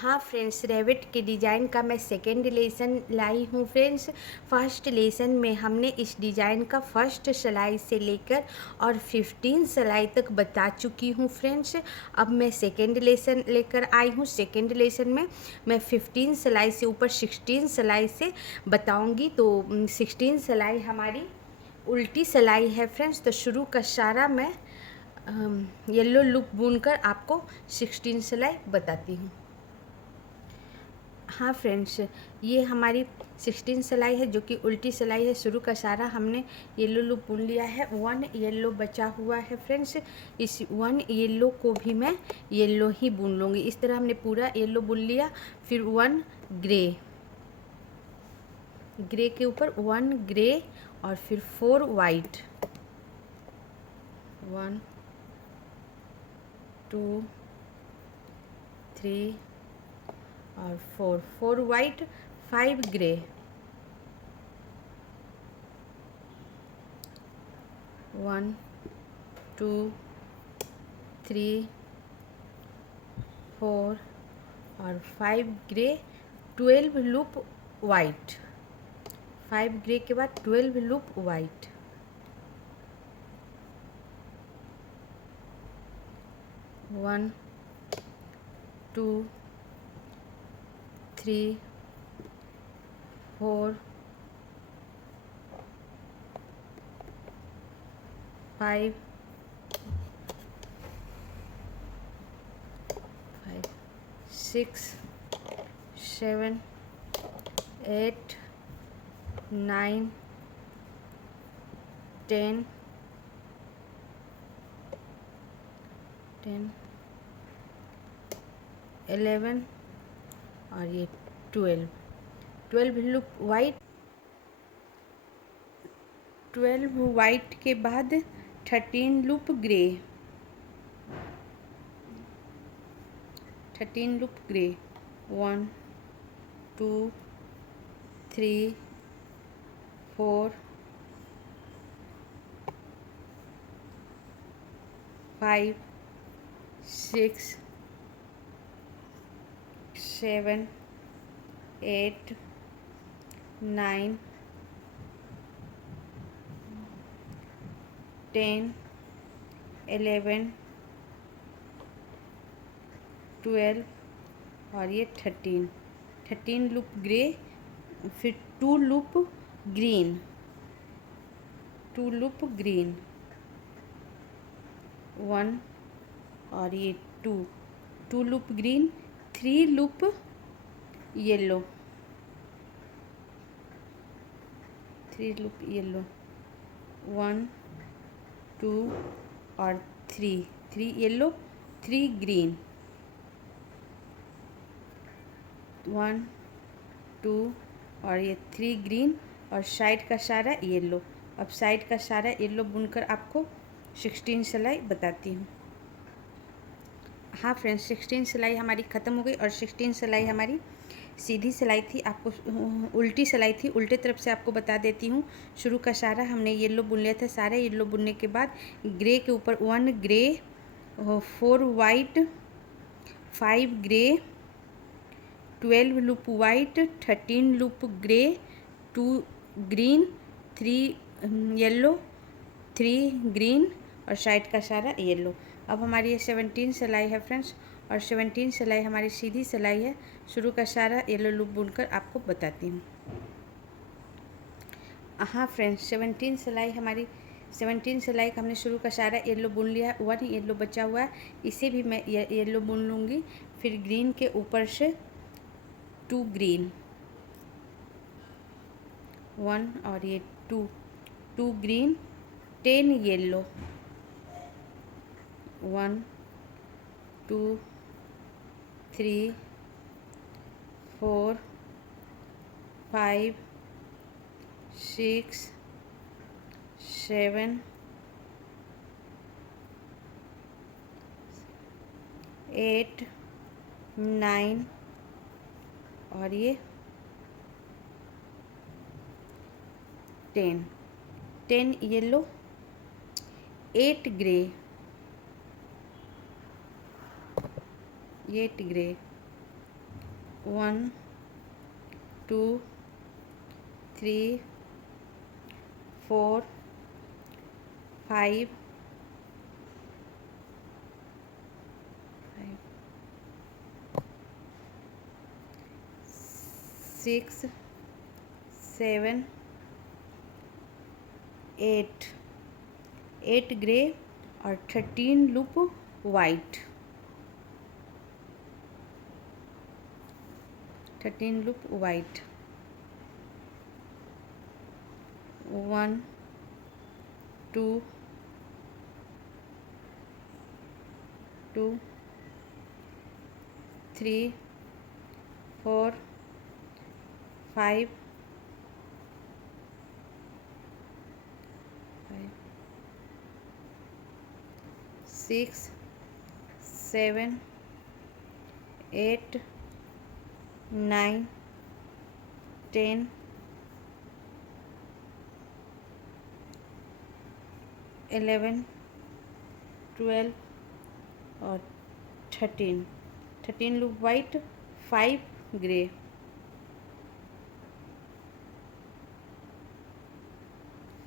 हाँ friends, Revit के design का मैं सेकेंड लेसन लाई हूँ फ्रेंड्स। फर्स्ट लेसन में हमने इस डिज़ाइन का फर्स्ट सिलाई से लेकर और 15 सिलाई तक बता चुकी हूँ फ्रेंड्स। अब मैं सेकेंड लेसन लेकर आई हूँ। सेकेंड लेसन में मैं 15 सिलाई से ऊपर 16 सिलाई से बताऊँगी। तो 16 सिलाई हमारी उल्टी सिलाई है फ्रेंड्स। तो शुरू का सारा मैं येलो लूप बुनकर आपको 16 सिलाई बताती हूँ। हाँ फ्रेंड्स, ये हमारी 16 सिलाई है जो कि उल्टी सिलाई है। शुरू का सारा हमने येलो लूप बुन लिया है। 1 येलो बचा हुआ है फ्रेंड्स। इस 1 येलो को भी मैं येलो ही बुन लूँगी। इस तरह हमने पूरा येलो बुन लिया। फिर 1 ग्रे, ग्रे के ऊपर 1 ग्रे और फिर 4 वाइट। 1 2 3 और 4 वाइट, 5 ग्रे, 1 2 3 4 और 5 ग्रे, 12 लूप वाइट। 5 ग्रे के बाद 12 लूप वाइट। 1 2 3 4 5 6 7 8 9 10 11 और ये 12 लूप वाइट। 12 वाइट के बाद 13 लूप ग्रे। 13 loop grey. 1 2 3 4 5 6 7 8 9 10 11 12 और ये 13 लूप ग्रे। फिर 2 लूप ग्रीन, 2 लूप ग्रीन, 1 और ये 2 loop green, 3 loop yellow, 3 loop yellow, 1 2 और 3 येलो, 3 ग्रीन, 1 2 और ये 3 ग्रीन और साइड का सारा येलो। अब साइड का सारा येलो बुनकर आपको 16 सिलाई बताती हूँ। हाँ फ्रेंड्स, 16 सिलाई हमारी ख़त्म हो गई और 16 सिलाई हमारी सीधी सिलाई थी। आपको उल्टी सिलाई थी, उल्टे तरफ से आपको बता देती हूँ। शुरू का सारा हमने येलो बुन लिया था। सारा येलो बुनने के बाद ग्रे के ऊपर 1 grey, 4 white, 5 grey, 12 loop white, 13 loop grey, 2 green, 3 yellow, 3 green और साइड का सारा येलो। अब हमारी ये 17 सिलाई है फ्रेंड्स और 17 सिलाई हमारी सीधी सिलाई है। शुरू का सारा येलो लूप बुनकर आपको बताती हूँ। हाँ फ्रेंड्स, 17 सिलाई हमारी 17 सिलाई का हमने शुरू का सारा येलो बुन लिया है। 1 येलो बचा हुआ है, इसे भी मैं येलो बुन लूँगी। फिर ग्रीन के ऊपर से 2 ग्रीन, 1 और ये 2 ग्रीन, 10 येलो, 1 2 3 4 5 6 7 8 9 और ये 10 येलो, 8 ग्रे, 8 ग्रे, 1 2 3 4 5 6 7 8 8 ग्रे और 13 लूप वाइट, 13 लूप वाइट। 1 2 2 3 4 5 6 7 8 9 10 11 12 और 13, 13 लूप वाइट, 5 ग्रे,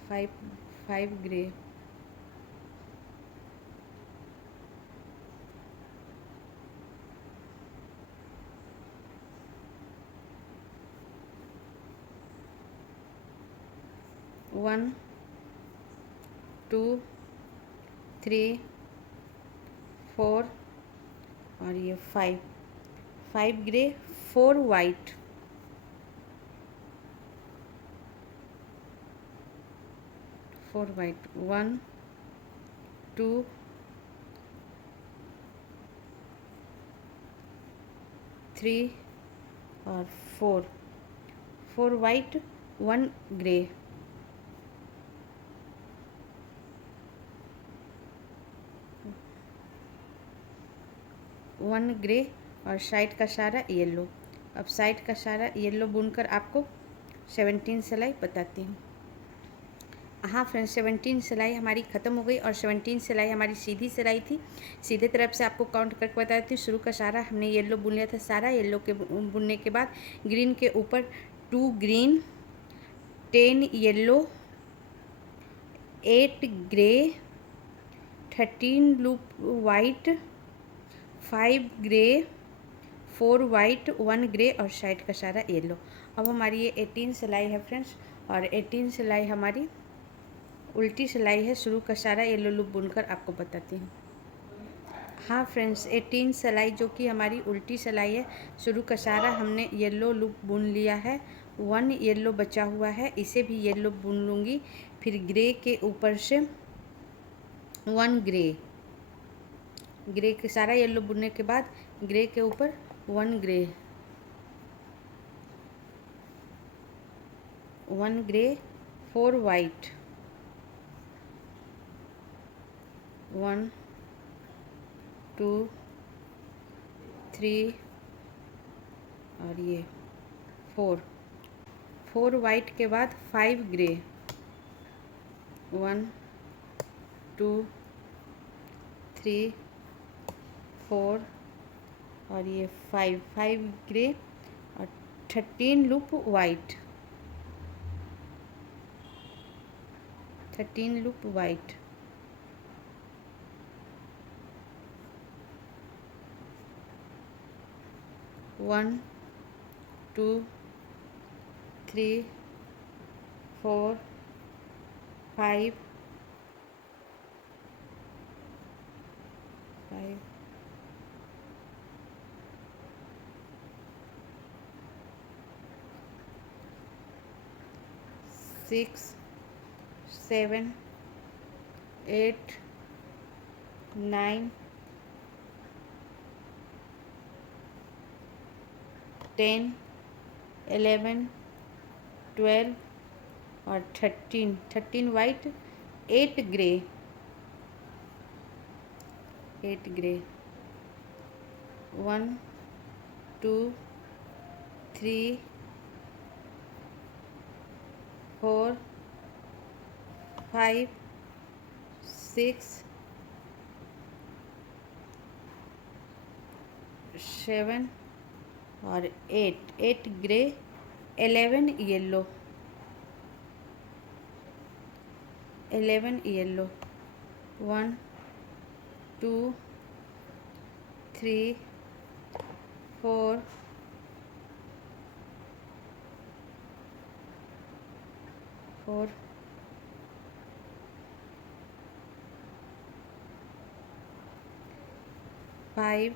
5 ग्रे। 1 2 3 4 और ये 5 ग्रे, 4 वाइट, 4 वाइट। 1 2 3 और 4 वाइट, 1 ग्रे, 1 ग्रे और साइड का सारा येलो। अब साइड का सारा येलो बुनकर आपको 17 सिलाई बताती हूँ। हाँ फ्रेंड्स, 17 सिलाई हमारी ख़त्म हो गई और 17 सिलाई हमारी सीधी सिलाई थी। सीधे तरफ से आपको काउंट करके बताती हूँ। शुरू का सारा हमने येलो बुन लिया था, सारा येलो के बुनने के बाद ग्रीन के ऊपर 2 green, 10 yellow, 8 grey, 13 loop white, 5 grey, 4 white, 1 grey और साइड का सारा येलो। अब हमारी ये 18 सिलाई है फ्रेंड्स, और 18 सिलाई हमारी उल्टी सिलाई है। शुरू का सारा येलो लूप बुनकर आपको बताती हूँ। हाँ फ्रेंड्स, 18 सिलाई जो कि हमारी उल्टी सिलाई है, शुरू का सारा हमने येलो लूप बुन लिया है। 1 येलो बचा हुआ है, इसे भी येलो बुन लूँगी। फिर ग्रे के ऊपर से 1 ग्रे, ग्रे के सारा येलो बुनने के बाद ग्रे के ऊपर 1 ग्रे, 1 ग्रे, 4 वाइट, 1 2 3 और ये 4 वाइट के बाद 5 ग्रे, 1 2 3 4 और ये 5 ग्रे और 13 लूप वाइट, 13 लूप वाइट। 1 2 3 4 5 6 7 8 9 10 11 12 और 13 वाइट, 8 ग्रे, 8 ग्रे। 1 2 3 4 5 6 7 और 8 ग्रे, 11 येलो, 11 येलो, 1 2 3 4 4 5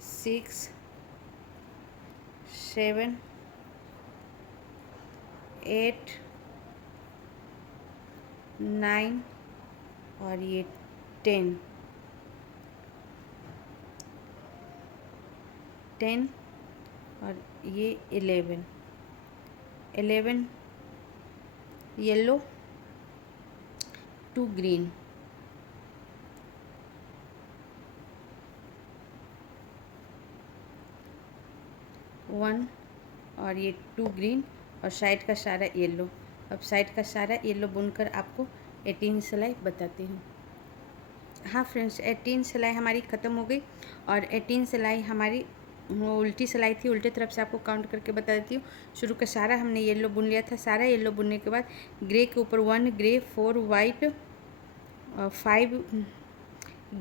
6 7 8 9 और ये 10 और ये 11 येलो, 2 ग्रीन, 1 और ये 2 ग्रीन और साइड का सारा येलो। अब साइड का सारा येलो बुनकर आपको 18 सिलाई बताती हूँ। हाँ फ्रेंड्स, 18 सिलाई हमारी ख़त्म हो गई और 18 सिलाई हमारी उल्टी सिलाई थी। उल्टे तरफ से आपको काउंट करके बता देती हूँ। शुरू का सारा हमने येलो बुन लिया था। सारा येलो बुनने के बाद ग्रे के ऊपर 1 grey, 4 white, 5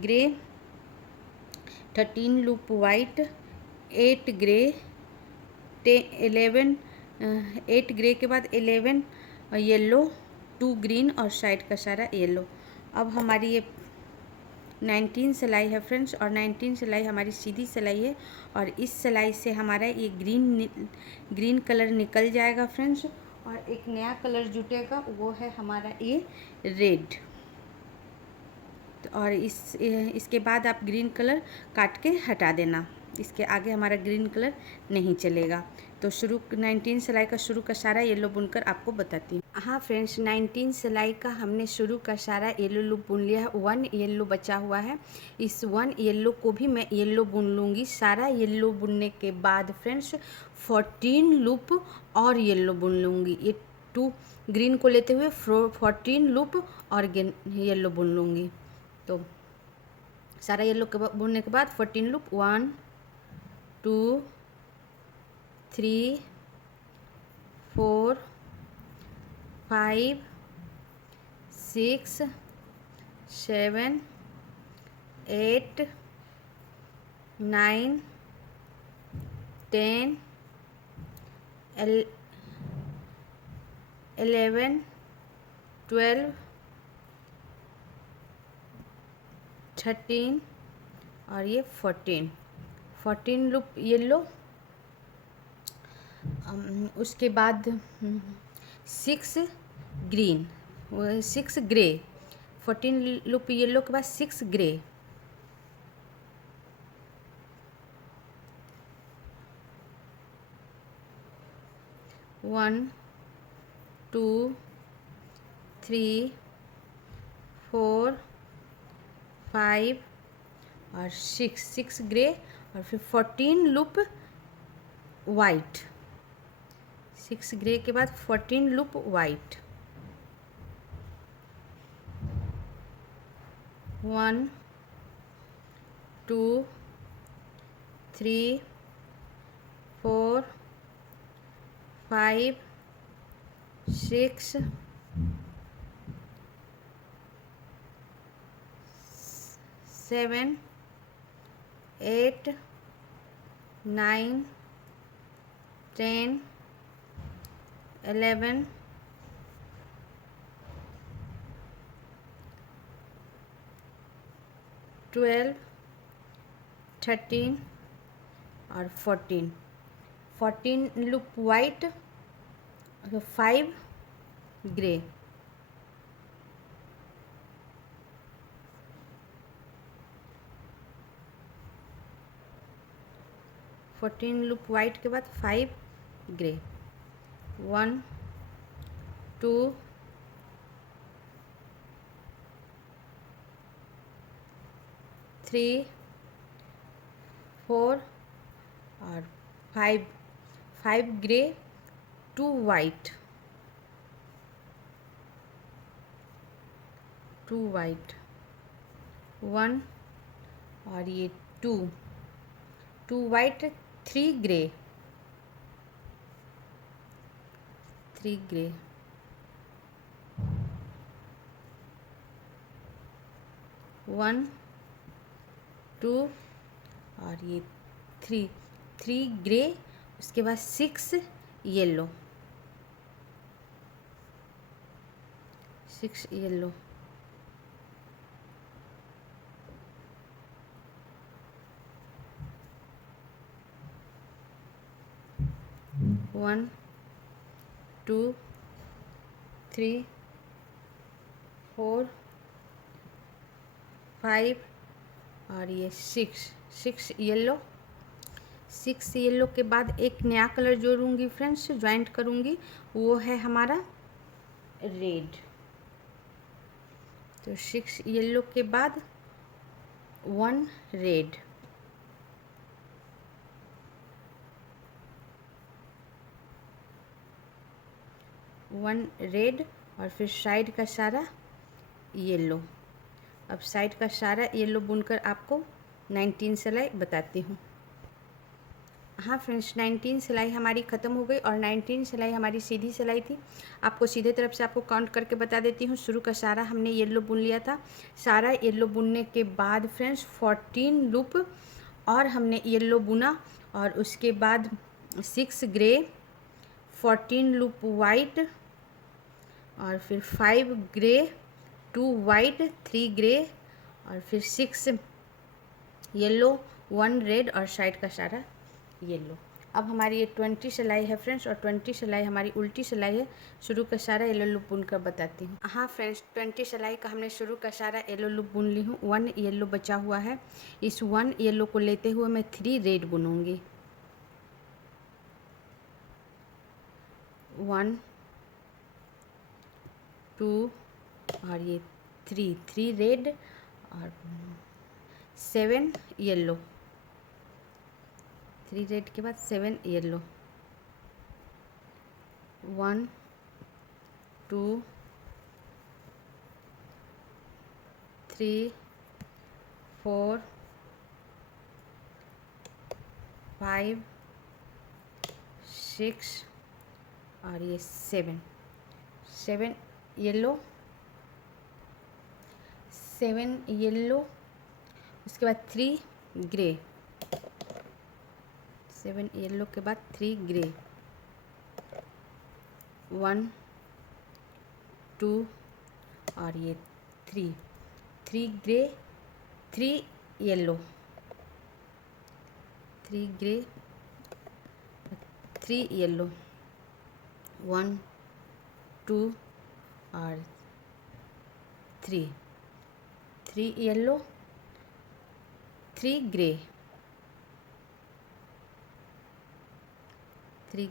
grey, 13 loop white, 8 grey, 11 8 grey के बाद 11 येलो, 2 ग्रीन और साइड का सारा येलो। अब हमारी ये 19 सिलाई है फ्रेंड्स और 19 सिलाई हमारी सीधी सिलाई है और इस सिलाई से हमारा ये ग्रीन कलर निकल जाएगा फ्रेंड्स और एक नया कलर जुटेगा, वो है हमारा ये रेड। और इसके बाद आप ग्रीन कलर काट के हटा देना, इसके आगे हमारा ग्रीन कलर नहीं चलेगा। तो 19 सिलाई का शुरू का सारा येलो बुनकर आपको बताती हूँ। हाँ फ्रेंड्स, 19 सिलाई का हमने शुरू का सारा येलो लूप बुन लिया है। 1 येलो बचा हुआ है, इस 1 येलो को भी मैं येलो बुन लूँगी। सारा येलो बुनने के बाद फ्रेंड्स 14 लूप और येलो बुन लूँगी। ये 2 ग्रीन को लेते हुए 14 लूप और येलो बुन लूँगी। तो सारा येलो के बुनने के बाद 14 लूप 1 2 3 4 5 6 7 8 9 10 11 12 13 और ये 14 लूप येलो। उसके बाद 6 ग्रीन, 6 ग्रे, 14 लूप येलो के बाद 6 ग्रे, 1 2 3 4 5 और 6 ग्रे और फिर 14 लूप वाइट, 6 ग्रे के बाद 14 लूप वाइट, 1 2 3 4 5 6 7 8 9 10 11 12 13 और 14 loop white, 5 grey, 14 loop white के बाद 5 ग्रे, 1 2 3 4 और 5 ग्रे, 2 वाइट, 1 और ये 2 वाइट, 3 ग्रे, 3 ग्रे, 1 2 और ये 3, 3 ग्रे, उसके बाद 6 येलो, 6 येलो, 1 2 3 4 5 और ये 6 येलो, 6 येलो के बाद एक नया कलर जोड़ूंगी फ्रेंड्स, ज्वाइंट करूंगी, वो है हमारा रेड। तो 6 येलो के बाद 1 रेड, 1 रेड और फिर साइड का सारा येलो। अब साइड का सारा येलो बुनकर आपको 19 सिलाई बताती हूँ। हाँ फ्रेंड्स, 19 सिलाई हमारी ख़त्म हो गई और 19 सिलाई हमारी सीधी सिलाई थी। आपको सीधे तरफ से आपको काउंट करके बता देती हूँ। शुरू का सारा हमने येलो बुन लिया था। सारा येलो बुनने के बाद फ्रेंड्स 14 लूप और हमने येलो बुना और उसके बाद 6 ग्रे, 14 लूप वाइट और फिर 5 ग्रे, 2 वाइट, 3 ग्रे और फिर 6 येलो, 1 रेड और साइड का सारा येलो। अब हमारी ये 20 सिलाई है फ्रेंड्स और 20 सिलाई हमारी उल्टी सिलाई है। शुरू का सारा येलो लूप बुनकर बताती हूँ। हाँ फ्रेंड्स, 20 सिलाई का हमने शुरू का सारा येलो लूप बुन ली हूँ। 1 येलो बचा हुआ है। इस 1 येलो को लेते हुए मैं 3 रेड बुनूंगी। 1 2 और ये 3 रेड और 7 येलो, 3 रेड के बाद 7 येलो, 1 2 3 4 5 6 और ये 7 येलो, 7 येलो, उसके बाद 3 ग्रे, 7 येलो के बाद 3 ग्रे, 1 2 और ये 3 ग्रे, 3 येलो, 3 ग्रे, 3 येलो, 1 2 और 3 येलो, 3 ग्रे, 3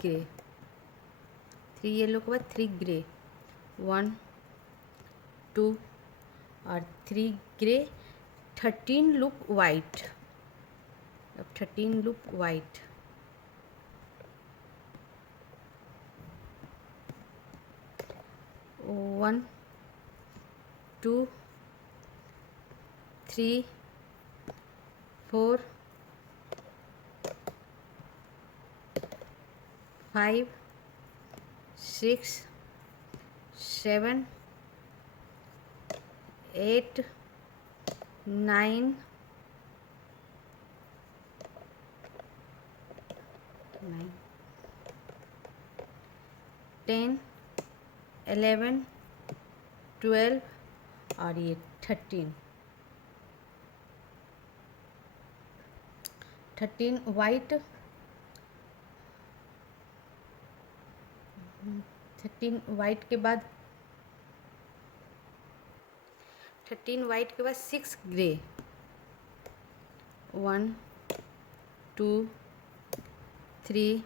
ग्रे, 3 येलो के बाद 3 ग्रे, 1 2 और 3 ग्रे, 13 लूप वाइट। अब 13 लूप वाइट, 1 2 3 4 5 6 7 8 9 10 11 12 और ये 13 वाइट, 13 वाइट के बाद 6 ग्रे, 1 2 3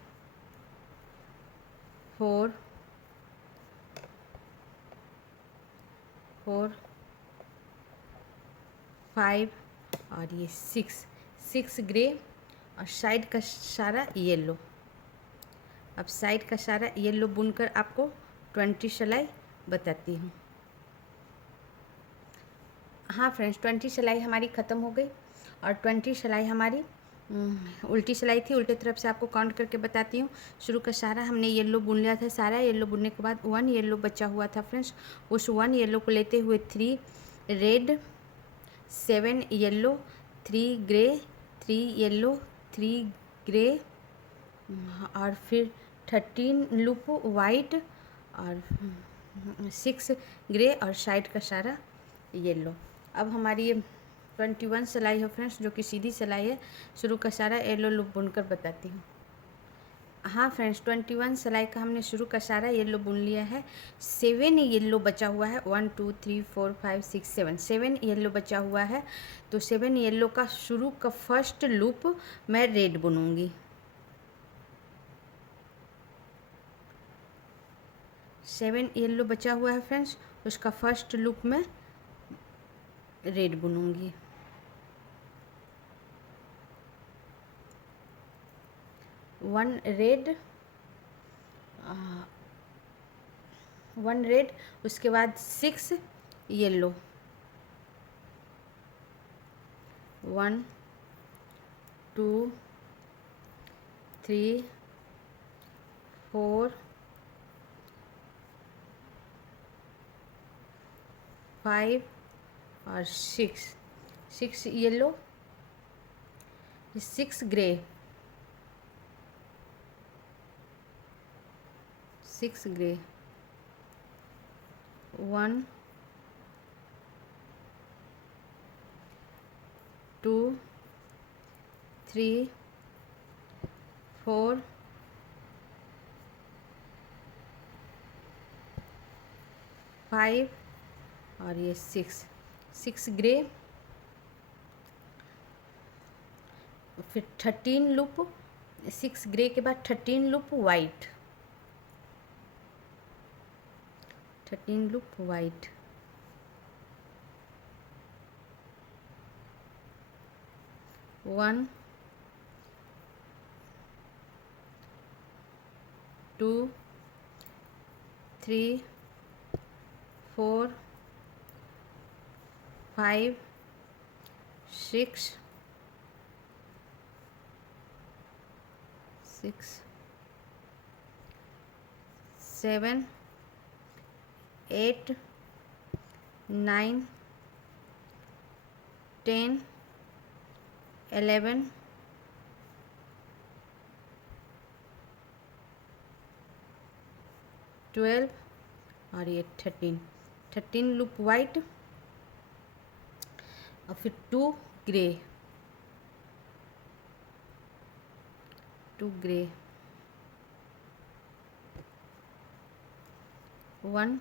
4 5 और ये 6 ग्रे और साइड का सारा येलो। अब साइड का सारा येलो बुनकर आपको 20 सिलाई बताती हूँ। हाँ फ्रेंड्स, 20 सिलाई हमारी ख़त्म हो गई और 20 सिलाई हमारी उल्टी सिलाई थी, उल्टे तरफ से आपको काउंट करके बताती हूँ। शुरू का सारा हमने येलो बुन लिया था, सारा येलो बुनने के बाद 1 येलो बचा हुआ था फ्रेंड्स। उस 1 येलो को लेते हुए 3 red, 7 yellow, 3 grey, 3 yellow, 3 grey, और फिर 13 लूप वाइट, और 6 ग्रे, और साइड का सारा येलो। अब हमारी ये 21 सिलाई है फ्रेंड्स, जो कि सीधी सिलाई है। शुरू का सारा येलो लूप बुनकर बताती हूँ। हाँ फ्रेंड्स, 21 सिलाई का हमने शुरू का सारा येलो बुन लिया है। 7 येलो बचा हुआ है, 1 2 3 4 5 6 7, 7 येलो बचा हुआ है। तो 7 येलो का शुरू का फर्स्ट लूप मैं रेड बुनूंगी। 7 येलो बचा हुआ है फ्रेंड्स, उसका फर्स्ट लूप में रेड बुनूंगी। 1 रेड, 1 रेड, उसके बाद 6 येलो, 1 2 3 4 5 और 6 येलो, 6 ग्रे, 6 ग्रे, 1 2 3 4 5 और ये 6 ग्रे, फिर 13 लूप, 6 ग्रे के बाद 13 लूप वाइट, 13 लूप वाइट, 1 2 3 4 5 6 7 8 9 10 11 12 और ये 13 लूप वाइट, और फिर 2 ग्रे, 1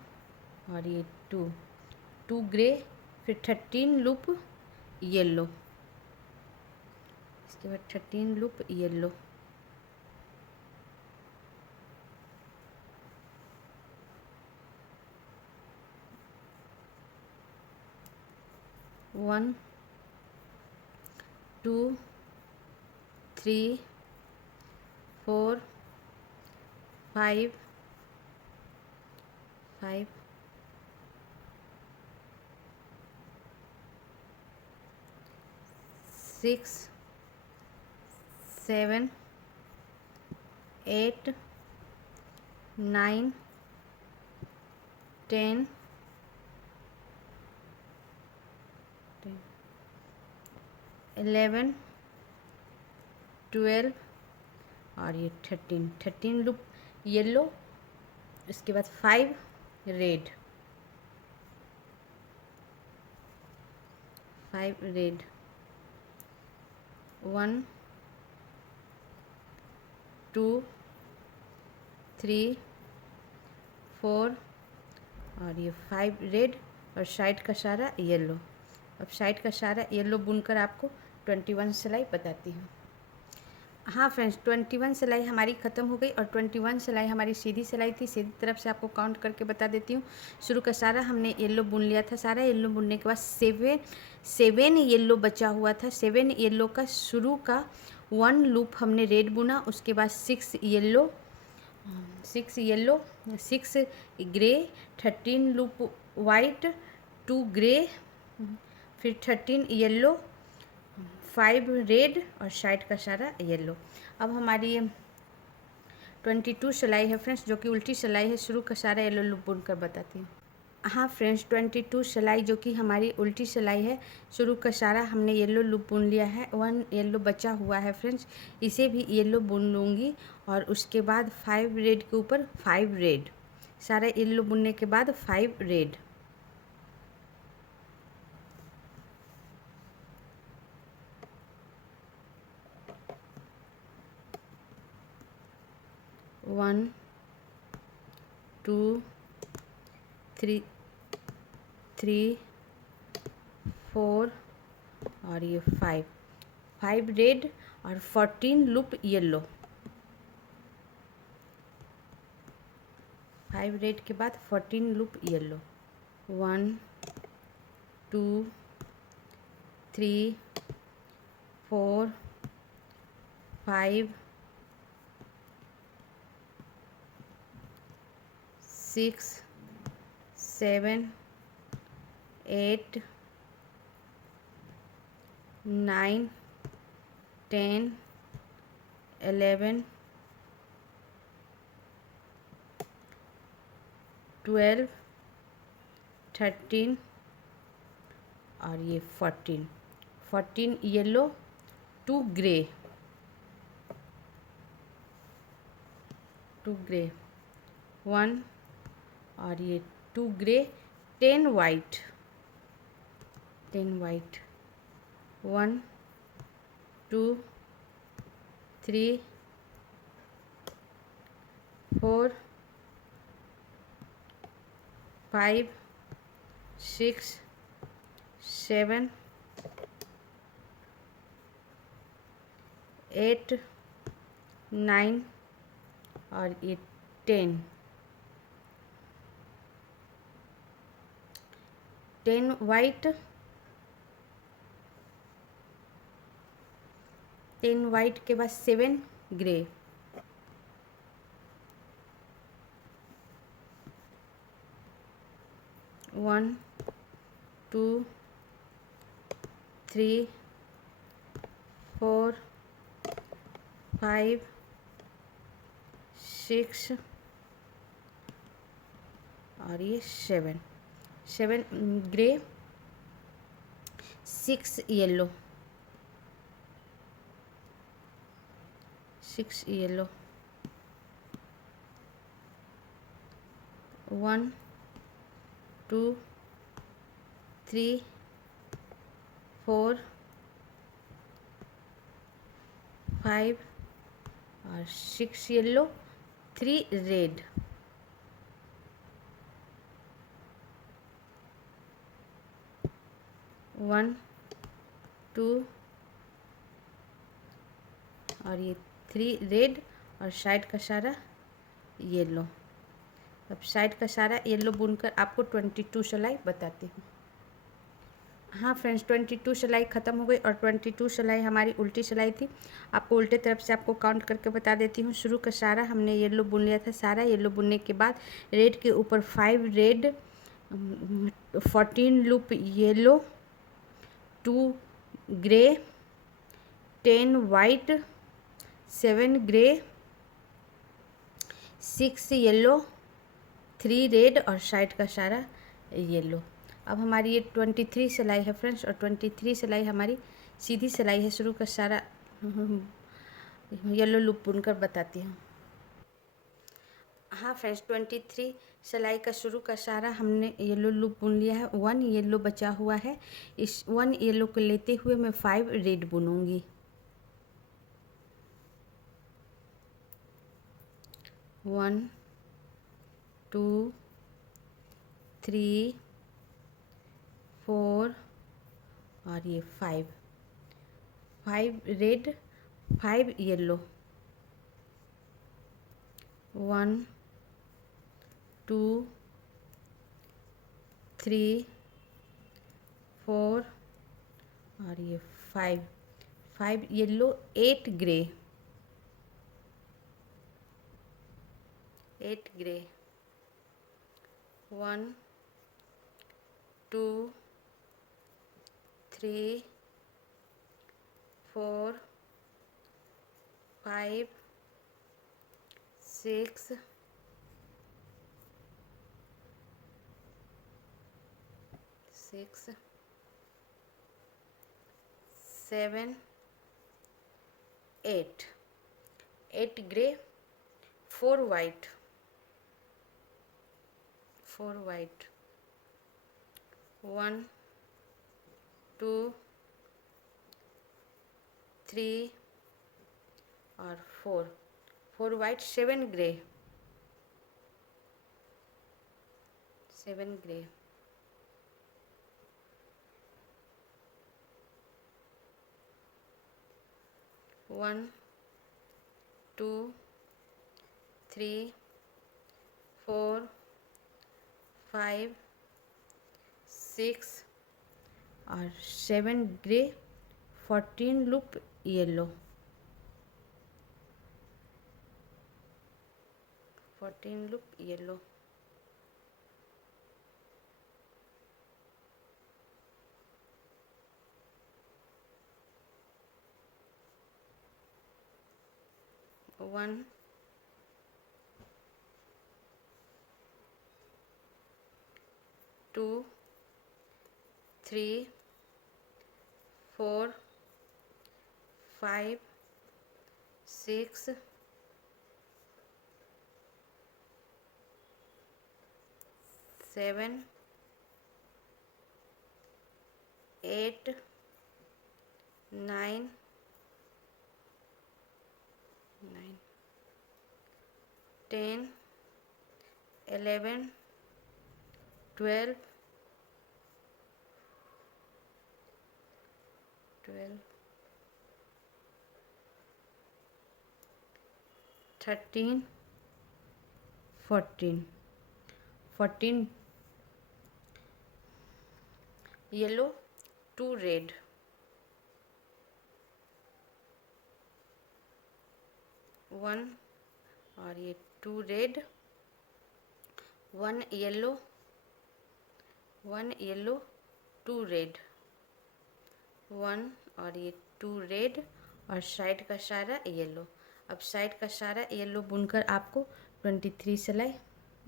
और ये 2 ग्रे, फिर 13 लूप येलो, इसके बाद 13 लूप येलो, 1 2 3 4 5 6 7 8 9 10 11 12 और ये 13 लूप येलो, इसके बाद 5 रेड, 1 2 3 4 और ये 5 रेड, और साइड का सारा येलो। अब साइड का सारा येलो बुनकर आपको 21 सिलाई बताती हूँ। हाँ फ्रेंड्स, 21 सिलाई हमारी ख़त्म हो गई, और 21 सिलाई हमारी सीधी सिलाई थी। सीधी तरफ से आपको काउंट करके बता देती हूँ। शुरू का सारा हमने येलो बुन लिया था, सारा येलो बुनने के बाद 7 येलो बचा हुआ था। 7 येलो का शुरू का 1 लूप हमने रेड बुना, उसके बाद 6 yellow, 6 grey, 13 loop white, 2 grey, फिर 13 येलो, 5 रेड और साइड का सारा येलो। अब हमारी 22 सिलाई है फ्रेंड्स, जो कि उल्टी सिलाई है। शुरू का सारा येलो लूप बुनकर बताती हूँ। हाँ फ्रेंड्स, 22 सिलाई जो कि हमारी उल्टी सिलाई है, शुरू का सारा हमने येलो लूप बुन लिया है। 1 येलो बचा हुआ है फ्रेंड्स, इसे भी येलो बुन लूँगी और उसके बाद 5 रेड के ऊपर 5 रेड, सारा येलो बुनने के बाद 5 रेड। वन, टू, थ्री, 4 और ये 5 रेड और 14 लूप येलो। 5 रेड के बाद 14 लूप येलो। 1, 2, 3, 4, 5, 6, 7, 8, 9, 10, 11, 12, 13 और ये 14 येलो, 2 ग्रे, 1 और ये 2 ग्रे, 10 वाइट, 1, 2, 3, 4, 5, 6, 7, 8, 9 और ये 10 वाइट, 10 वाइट के बाद 7 ग्रे, 1, 2, 3, 4, 5, 6 और ये 7 ग्रे, 6 येलो, 1, 2, 3, 4, 5 और 6 येलो, 3 रेड, 1, 2 और ये 3 रेड और साइड का सारा येलो। अब साइड का सारा येलो बुनकर आपको 22 सिलाई बताती हूँ। हाँ फ्रेंड्स, 22 सिलाई ख़त्म हो गई और 22 सिलाई हमारी उल्टी सिलाई थी। आपको उल्टे तरफ से आपको काउंट करके बता देती हूँ। शुरू का सारा हमने येलो बुन लिया था। सारा येलो बुनने के बाद रेड के ऊपर 5 red, 14 loop yellow, 2 grey, 10 white, 7 grey, 6 yellow, 3 red और साइड का सारा येलो। अब हमारी ये 23 सिलाई है फ्रेंड्स, और 23 सिलाई हमारी सीधी सिलाई है। शुरू का सारा येलो लूप बुनकर बताती हूँ। हाँ फ्रेंड्स, 23 सिलाई का शुरू का सारा हमने येलो लूप बुन लिया है। 1 येलो बचा हुआ है। इस 1 येलो को लेते हुए मैं 5 रेड बुनूंगी। 1, 2, 3, 4 और ये 5 रेड, 5 येलो, 1, 2, 3, 4 और ये 5 yellow, 8 grey, 1, 2, 3, 4 5 6 6 7 8 8 grey, 4 white, 4 white, 1 2 3 और 4, 4 वाइट, 7 ग्रे, 7 ग्रे, 1 2 3 4 5 6 और 7 grey, 14 loop yellow, 14 loop yellow, 1 2 3 4 5 6 7 8 9 10 11 12 13 14 14 yellow, 2 red, 1 और ये 2 रेड, 1 येलो, 1 येलो, 2 रेड, 1 और ये 2 रेड और साइड का सारा येलो। अब साइड का सारा येलो बुनकर आपको 23 सिलाई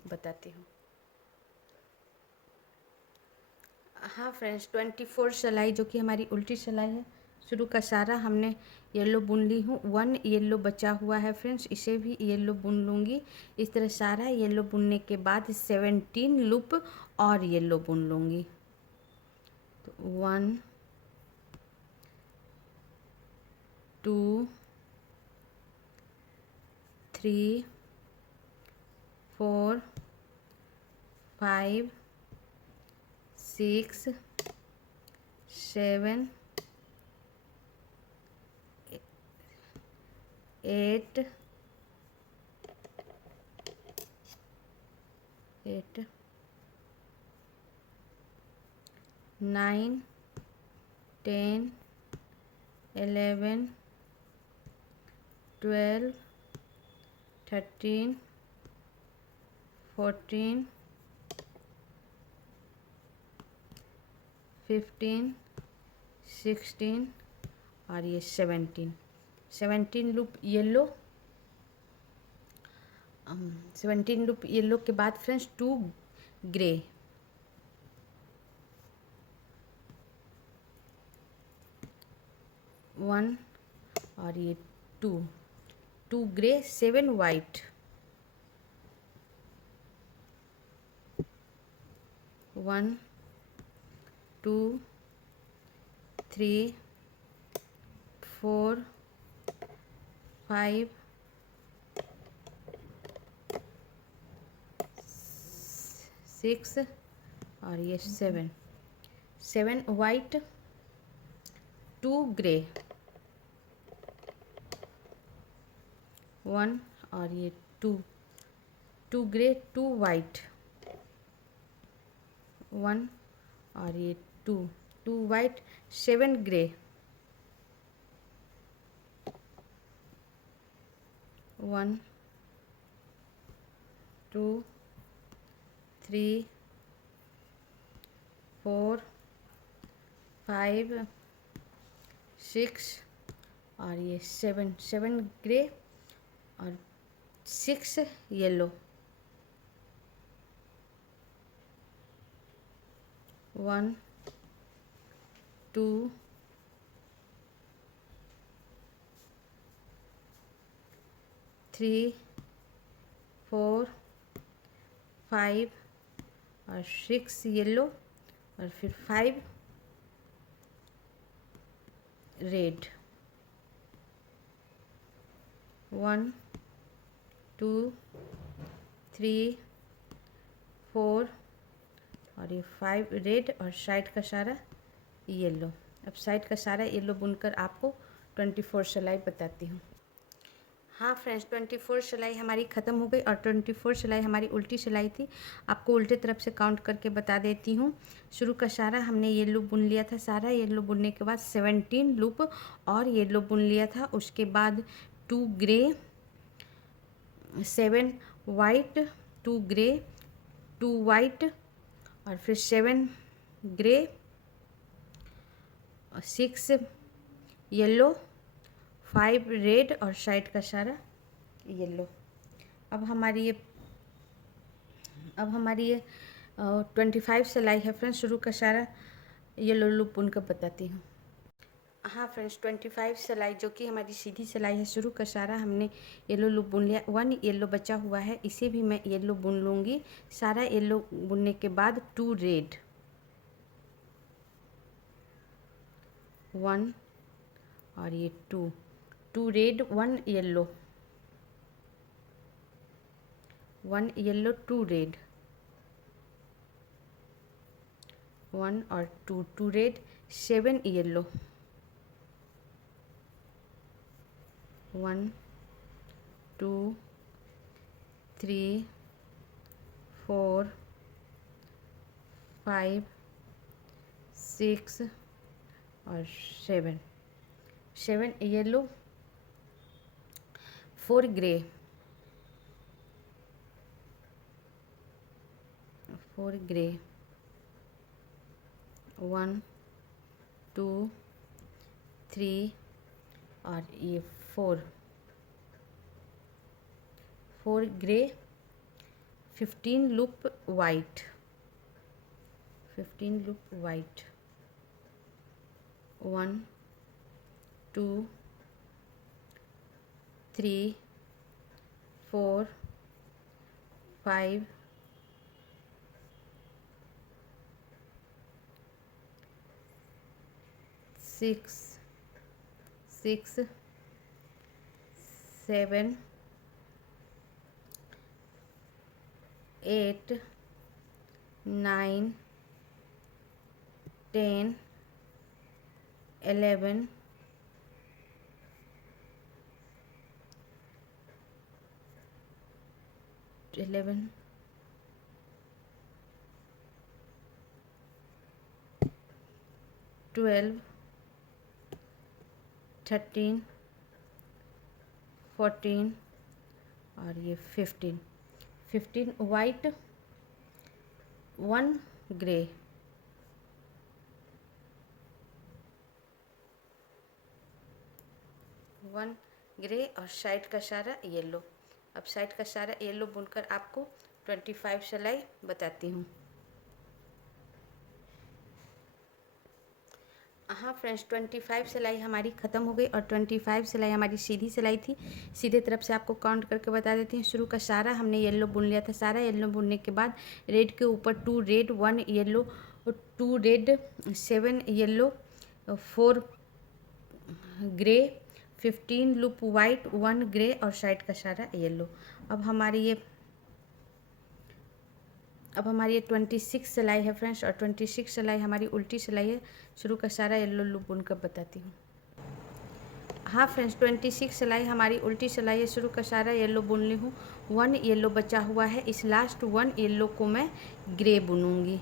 बताती हूँ। हाँ फ्रेंड्स, 24 सिलाई जो कि हमारी उल्टी सिलाई है, शुरू का सारा हमने येलो बुन ली हूँ। 1 येलो बचा हुआ है फ्रेंड्स, इसे भी येलो बुन लूँगी। इस तरह सारा येलो बुनने के बाद 17 लूप और येलो बुन लूँगी। तो 1 2 3 4 5 6 7 8 9 10 11 12 13 14 15 16 और ये 17 लूप येलो। 17 लूप येलो के बाद फ्रेंड्स 2 ग्रे, 1 और ये 2 ग्रे, 7 वाइट, 1 2 3 4 5 6 और ये 7 वाइट, 2 ग्रे, 1 और ये 2 ग्रे, 2 वाइट, 1 और ये 2 वाइट, 7 ग्रे, 1 2 3 4 5 6 और ये 7 ग्रे और 6 येलो। 1 2 3 4 5 और 6 येलो और फिर 5 रेड। 1 2 3 4 और ये 5 रेड और साइड का सारा येलो। अब साइड का सारा येलो बुनकर आपको 24 सिलाई बताती हूँ। हाँ फ्रेंड्स, 24 सिलाई हमारी ख़त्म हो गई और 24 सिलाई हमारी उल्टी सिलाई थी। आपको उल्टे तरफ से काउंट करके बता देती हूँ। शुरू का सारा हमने येलो बुन लिया था, सारा येलो बुनने के बाद 17 लूप और येलो बुन लिया था। उसके बाद 2 ग्रे, 7 वाइट, 2 ग्रे, 2 वाइट और फिर 7 ग्रे, 6 येलो, 5 रेड और साइड का सारा येलो। अब हमारी ये 25 सिलाई है फ्रेंड्स। शुरू का सारा येलो लूप बुनकर बताती हूँ। हाँ फ्रेंड्स, 25 सिलाई जो कि हमारी सीधी सिलाई है, शुरू का सारा हमने येलो लूप बुन लिया। 1 येलो बचा हुआ है, इसे भी मैं येलो बुन लूँगी। सारा येलो बुनने के बाद 2 रेड, 1 और ये 2 रेड, 1 येलो, 1 येलो, 2 रेड, 1 और 2 रेड, 7 येलो, 1 2 3 4 5 6 और 7 येलो, 4 ग्रे, 1 2 3 और ये 4 ग्रे, 15 लूप वाइट, 1 2 3 4 5 6 7 8 9 10 11 12 13 14 और ये 15 वाइट, 1 ग्रे, 1 ग्रे और साइड का सारा येलो। अब साइड का सारा येलो बुनकर आपको 25 सिलाई बताती हूँ। हाँ फ्रेंड्स, 25 सिलाई हमारी ख़त्म हो गई और 25 सिलाई हमारी सीधी सिलाई थी। सीधे तरफ से आपको काउंट करके बता देती हूँ। शुरू का सारा हमने येलो बुन लिया था, सारा येलो बुनने के बाद रेड के ऊपर 2 red, 1 yellow, 2 red, 7 yellow, 4 grey, 15 loop white, 1 grey और साइड का सारा येलो। अब हमारी ये 26 सिलाई है फ्रेंड्स और 26 सिलाई हमारी उल्टी सिलाई है। शुरू का सारा येलो लूप बुनकर बताती हूँ। हाँ फ्रेंड्स, 26 सिलाई हमारी उल्टी सिलाई है। शुरू का सारा येलो बुन ली हूँ। 1 येलो बचा हुआ है, इस लास्ट 1 येलो को मैं ग्रे बुनूंगी।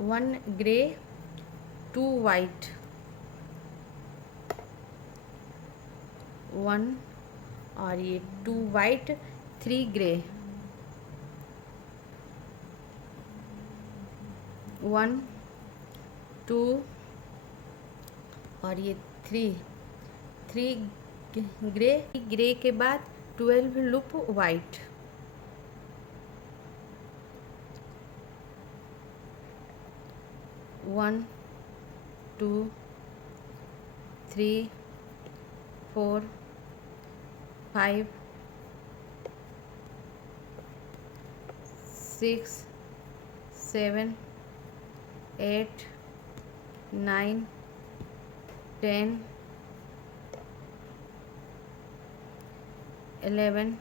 1 ग्रे, 2 वाइट, 1 और ये 2 वाइट, 3 ग्रे, 1 2 और ये 3 ग्रे, ग्रे के बाद 12 लूप वाइट, 1 2 3 4 5 6 7 8 9 10 11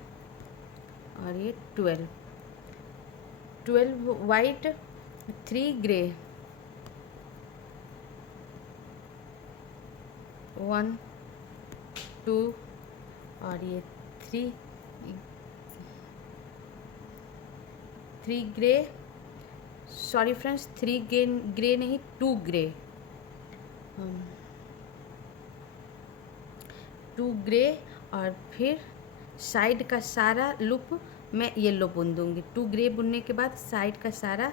और ये 12 वाइट, 3 ग्रे, 1 2 और ये 3 ग्रे, सॉरी फ्रेंड्स 3 ग्रे नहीं 2 ग्रे, 2 ग्रे और फिर साइड का सारा लूप मैं येलो बुन दूँगी। 2 ग्रे बुनने के बाद साइड का सारा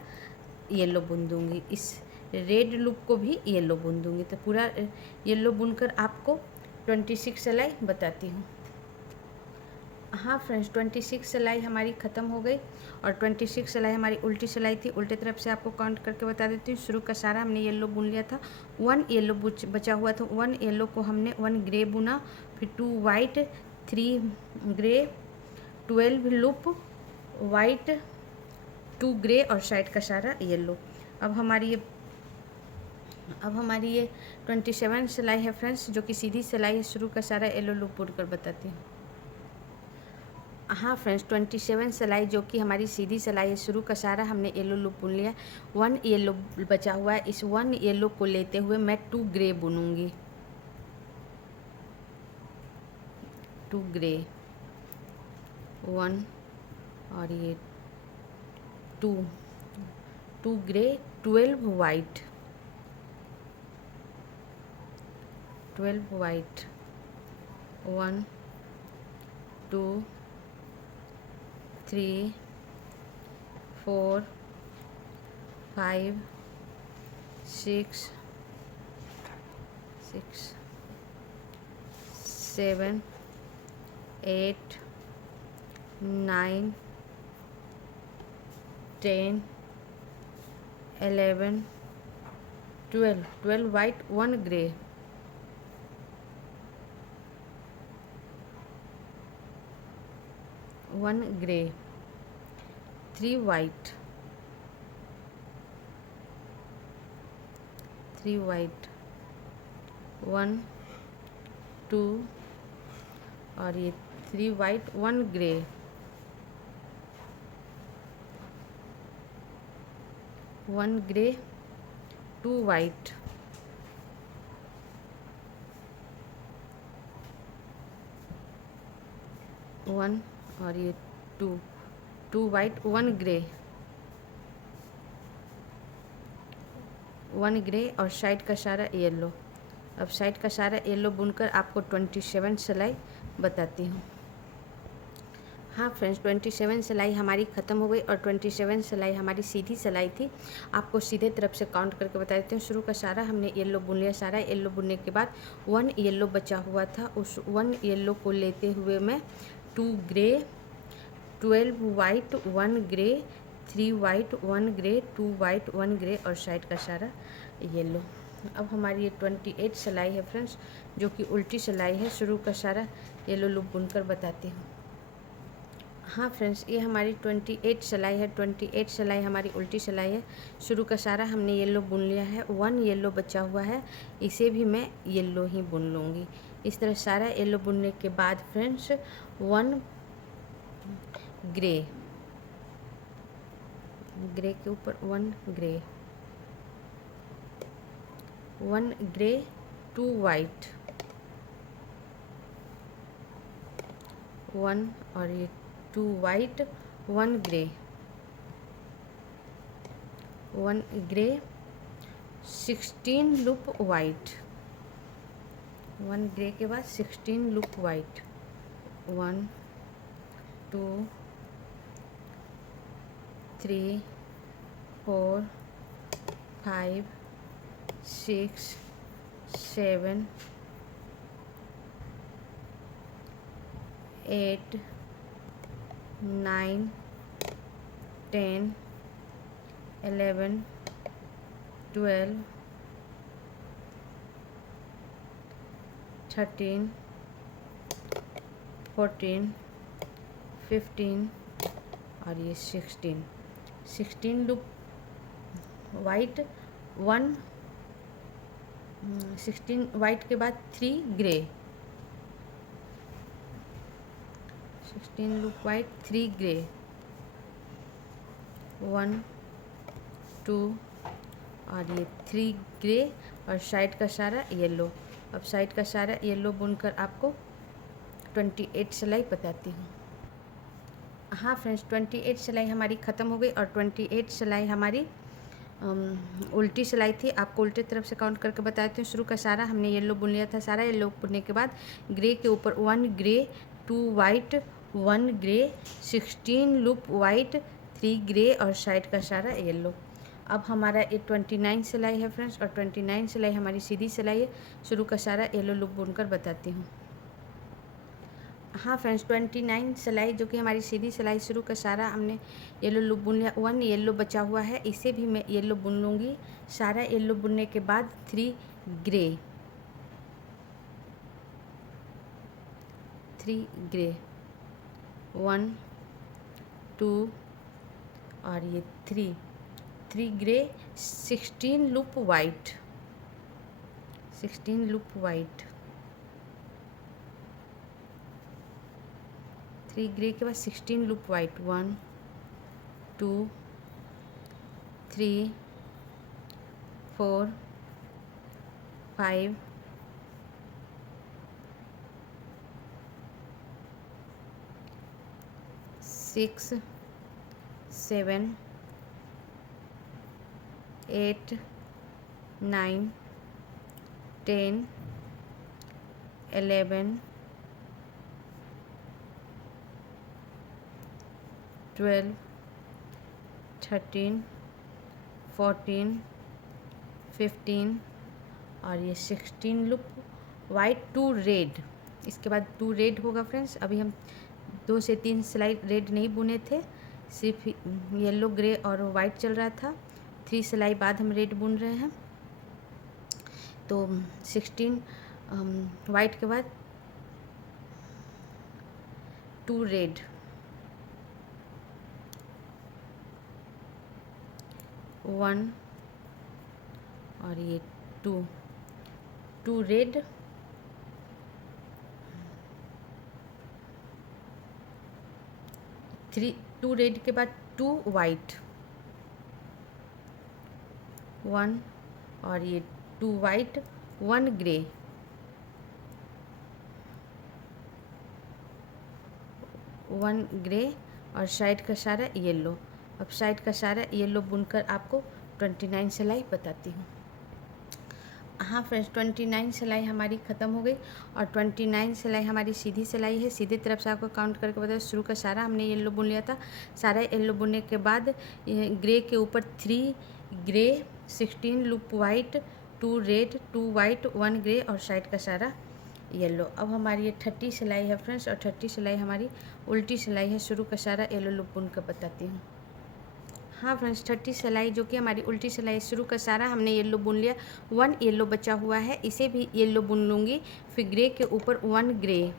येलो बुन दूँगी, इस रेड लूप को भी येलो बुन दूँगी। तो पूरा येलो बुनकर आपको 26 सिलाई बताती हूँ। हाँ फ्रेंड्स 26 सिलाई हमारी ख़त्म हो गई और 26 सिलाई हमारी उल्टी सिलाई थी। उल्टे तरफ से आपको काउंट करके बता देती हूँ। शुरू का सारा हमने येलो बुन लिया था, 1 येलो बचा हुआ था, 1 येलो को हमने 1 ग्रे बुना, फिर 2 white, 3 grey, 12 loop white, 2 grey और साइड का सारा येलो। अब हमारी ये 27 सिलाई है फ्रेंड्स, जो कि सीधी सिलाई है। शुरू का सारा येलो लूप बुनकर बताती हूँ। हाँ फ्रेंड्स 27 सिलाई जो कि हमारी सीधी सिलाई है। शुरू का सारा हमने येलो लूप बुन लिया, 1 येलो बचा हुआ है। इस 1 येलो को लेते हुए मैं 2 ग्रे बुनूंगी, 2 ग्रे, 1 और ये 2 grey, 12 white, 1 2 3 4 5 6 7 8 9 10 11 12 white, 1 grey, 1 grey, 3 white, 1 2 और ये 3 वाइट, 1 ग्रे, 1 ग्रे, 2 वाइट, 1 और ये 2 वाइट, 1 ग्रे, 1 ग्रे और साइड का सारा येलो। अब साइड का सारा येलो बुनकर आपको 27 सिलाई बताती हूँ। हाँ फ्रेंड्स 27 सिलाई हमारी ख़त्म हो गई और 27 सिलाई हमारी सीधी सिलाई थी। आपको सीधे तरफ से काउंट करके बता देती हूँ। शुरू का सारा हमने येलो बुन लिया, सारा येलो बुनने के बाद 1 येलो बचा हुआ था, उस 1 येलो को लेते हुए मैं 2 grey, 12 white, 1 grey, 3 white, 1 grey, 2 white, 1 grey और साइड का सारा येलो। अब हमारी ये 28 सिलाई है फ्रेंड्स, जो कि उल्टी सिलाई है। शुरू का सारा येलो लूप बुनकर बताती हूँ। हाँ फ्रेंड्स ये हमारी 28 सिलाई है। 28 सिलाई हमारी उल्टी सिलाई है। शुरू का सारा हमने येलो बुन लिया है, 1 येलो बचा हुआ है, इसे भी मैं येलो ही बुन लूँगी। इस तरह सारा येलो बुनने के बाद फ्रेंड्स 1 ग्रे, ग्रे के ऊपर 1 ग्रे, 1 ग्रे, 2 वाइट, 1 और ये 2 white, 1 grey, 1 grey, 16 loop white, 1 grey के बाद 16 लूप वाइट, 1 2 3 4 5 6 7 8 9 10 11 12 13 14 15 और ये 16 लूप वाइट 1 16 वाइट के बाद 3 ग्रे, 16 लूप वाइट 3 ग्रे, 1 2 और ये 3 ग्रे और साइड का सारा येलो। अब साइड का सारा येलो बुनकर आपको 28 सिलाई बताती हूँ। हाँ फ्रेंड्स, 28 सिलाई हमारी ख़त्म हो गई और 28 सिलाई हमारी उल्टी सिलाई थी। आपको उल्टे तरफ से काउंट करके बताती हूँ। शुरू का सारा हमने येलो बुन लिया था, सारा येलो बुनने के बाद ग्रे के ऊपर 1 grey 2 white 1 grey 16 loop white 3 grey और साइड का सारा येलो। अब हमारा ये 29 सिलाई है फ्रेंड्स, और 29 सिलाई हमारी सीधी सिलाई है। शुरू का सारा येलो लूप बुनकर बताती हूँ। हाँ फ्रेंड्स, 29 सिलाई जो कि हमारी सीधी सिलाई, शुरू का सारा हमने येलो लूप बुन लिया। 1 येलो बचा हुआ है, इसे भी मैं येलो बुन लूँगी। सारा येलो बुनने के बाद 3 ग्रे 1 2 और ये 3 grey 16 loop white 16 loop white 3 grey के बाद 16 लूप वाइट 1 2 3 4 5 6 7 8 9 10 11 12 13 14 15 और ये 16 लूप वाइट 2 रेड। इसके बाद 2 रेड होगा फ्रेंड्स। अभी हम 2 से 3 सिलाई रेड नहीं बुने थे, सिर्फ येलो ग्रे और वाइट चल रहा था। 3 सिलाई बाद हम रेड बुन रहे हैं। तो 16 वाइट के बाद 2 रेड 1 और ये 2 रेड 2 रेड के बाद 2 वाइट 1 और ये 2 वाइट 1 ग्रे 1 ग्रे और साइड का सारा येलो। अब साइड का सारा येलो बुनकर आपको 29 सिलाई बताती हूँ। हाँ फ्रेंड्स, 29 सिलाई हमारी ख़त्म हो गई और 29 सिलाई हमारी सीधी सिलाई है। सीधी तरफ से आपको काउंट करके बताओ। शुरू का सारा हमने येलो बुन लिया था। सारा येलो बुनने के बाद ग्रे के ऊपर 3 grey 16 loop white 2 red 2 white 1 grey और साइड का सारा येलो। अब हमारी ये 30 सिलाई है फ्रेंड्स, और 30 सिलाई हमारी उल्टी सिलाई है। शुरू का सारा येलो लूप बुन कर बताती हूँ। हाँ फ्रेंड्स, 30 सिलाई जो कि हमारी उल्टी सिलाई, शुरू का सारा हमने येलो बुन लिया। 1 येलो बचा हुआ है, इसे भी येलो बुन लूँगी। फिर ग्रे के ऊपर 1 ग्रे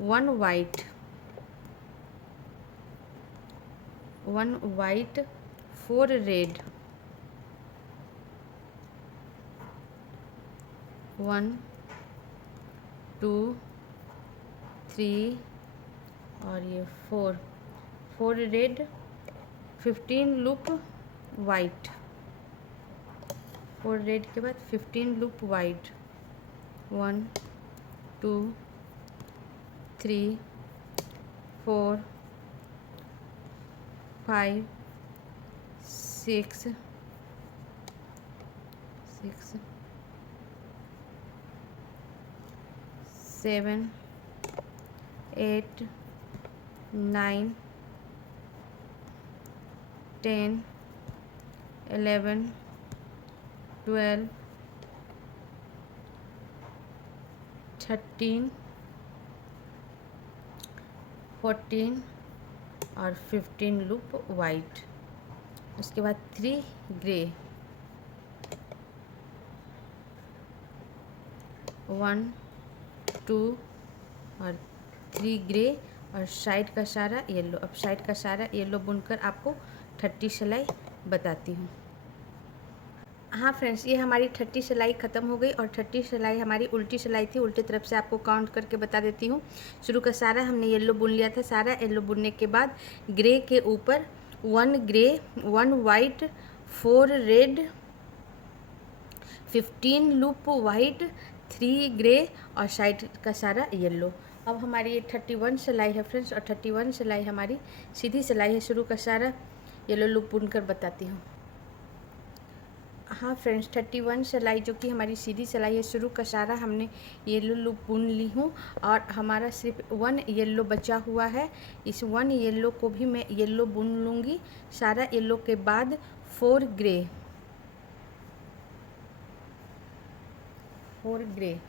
1 वाइट 1 वाइट 4 रेड 1 2 3 और ये 4 रेड 15 लूप वाइट 4 रेड के बाद 15 लूप वाइट 1 2 3 4 5 6 7 8 9 10 11 12, 13, 14 और 15 लूप वाइट। उसके बाद 3 ग्रे, 1, 2 और 3 ग्रे और साइड का सारा येलो। अब साइड का सारा येलो बुनकर आपको 30 सिलाई बताती हूँ। हाँ फ्रेंड्स, ये हमारी 30 सिलाई ख़त्म हो गई और 30 सिलाई हमारी उल्टी सिलाई थी। उल्टी तरफ से आपको काउंट करके बता देती हूँ। शुरू का सारा हमने येलो बुन लिया था। सारा येलो बुनने के बाद ग्रे के ऊपर 1 grey, 1 white, 4 red, 15 loop white, 3 grey और साइड का सारा येलो। अब हमारी ये 31 सिलाई है फ्रेंड्स, और 31 सिलाई हमारी सीधी सिलाई है। शुरू का सारा येलो लूप बुनकर बताती हूँ। हाँ फ्रेंड्स, 31 सिलाई जो कि हमारी सीधी सिलाई है, शुरू का सारा हमने येलो लूप बुन ली हूँ और हमारा सिर्फ 1 येलो बचा हुआ है। इस 1 येलो को भी मैं येलो बुन लूँगी। सारा येलो के बाद 4 ग्रे, 4 ग्रे,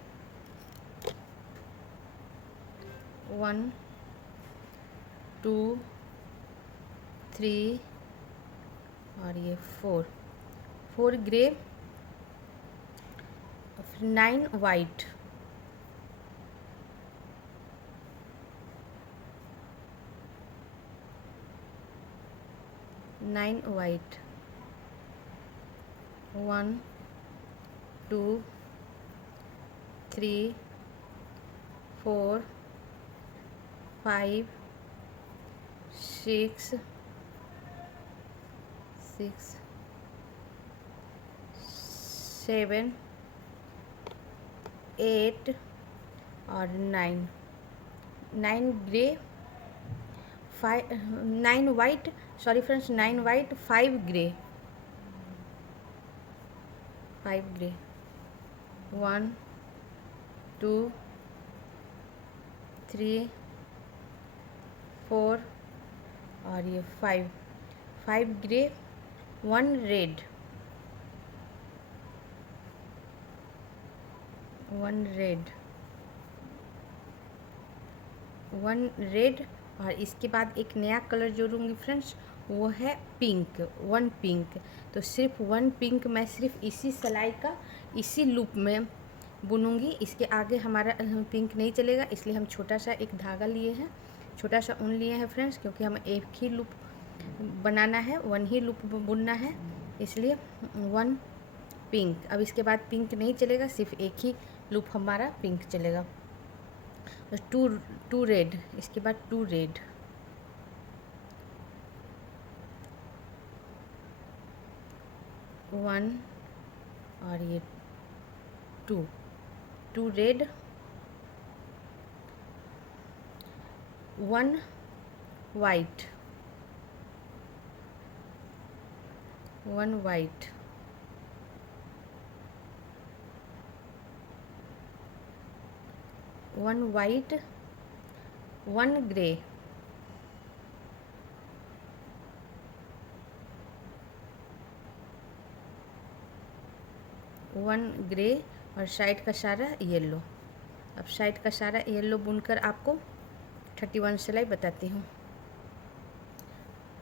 1, 2, 3 और ये 4 ग्रे, फिर 9 वाइट, 9 वाइट, 1, 2, 3, 4, 5, 6, 7, 8 और 9 grey, 9 white, sorry friends, 9 white, 5 grey, 1, 2, 3, 4 और ये 5 ग्रे, 1 रेड, 1 रेड और इसके बाद एक नया कलर जोड़ूंगी फ्रेंड्स, वो है पिंक, 1 पिंक। तो सिर्फ 1 पिंक मैं सिर्फ इसी सिलाई का इसी लूप में बुनूंगी। इसके आगे हमारा पिंक नहीं चलेगा, इसलिए हम छोटा सा एक धागा लिए हैं, छोटा सा ऊन लिए हैं फ्रेंड्स, क्योंकि हमें एक ही लूप बनाना है, 1 ही लूप बुनना है, इसलिए 1 पिंक। अब इसके बाद पिंक नहीं चलेगा, सिर्फ एक ही लूप हमारा पिंक चलेगा। 2 रेड, इसके बाद 2 रेड, 1 और ये 2 red, 1 white, 1 white, 1 white, 1 grey, 1 grey और साइड का सारा येलो। अब साइड का सारा येलो बुनकर आपको 31 सिलाई बताती हूँ।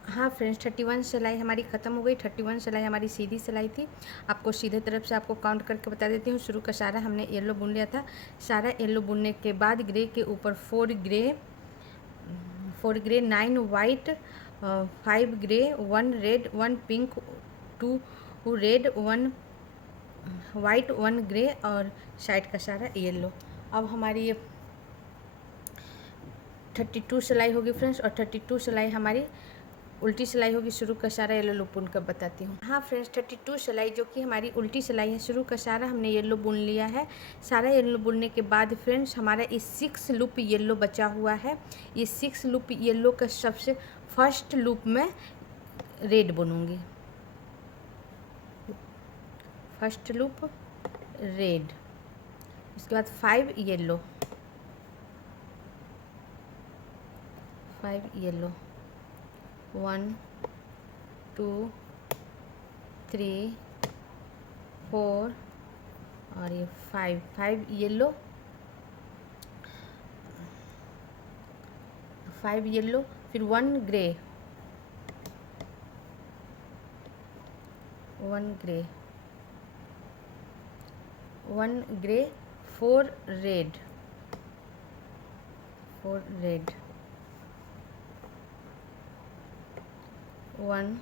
हाँ फ्रेंड्स, 31 सिलाई हमारी ख़त्म हो गई। 31 सिलाई हमारी सीधी सिलाई थी। आपको सीधे तरफ से आपको काउंट करके बता देती हूँ। शुरू का सारा हमने येलो बुन लिया था। सारा येलो बुनने के बाद ग्रे के ऊपर 4 grey, 9 white, 5 grey, 1 red, 1 pink, 2 red, 1 white, 1 grey और साइड का सारा येलो। अब हमारी ये 32 सिलाई होगी फ्रेंड्स, और 32 सिलाई हमारी उल्टी सिलाई होगी। शुरू का सारा येलो लूप बुन कर बताती हूँ। हाँ फ्रेंड्स, 32 सिलाई जो कि हमारी उल्टी सिलाई है, शुरू का सारा हमने येलो बुन लिया है। सारा येलो बुनने के बाद फ्रेंड्स हमारा इस 6 लूप येलो बचा हुआ है। ये 6 लूप येलो का सबसे फर्स्ट लूप में रेड बुनूंगी। फर्स्ट लूप रेड, उसके बाद 5 येलो, 1, 2, 3, 4 और ये 5, 5 येलो, 5 येलो, फिर 1 grey, 1 grey, 1 grey, 4 red, 4 red, 1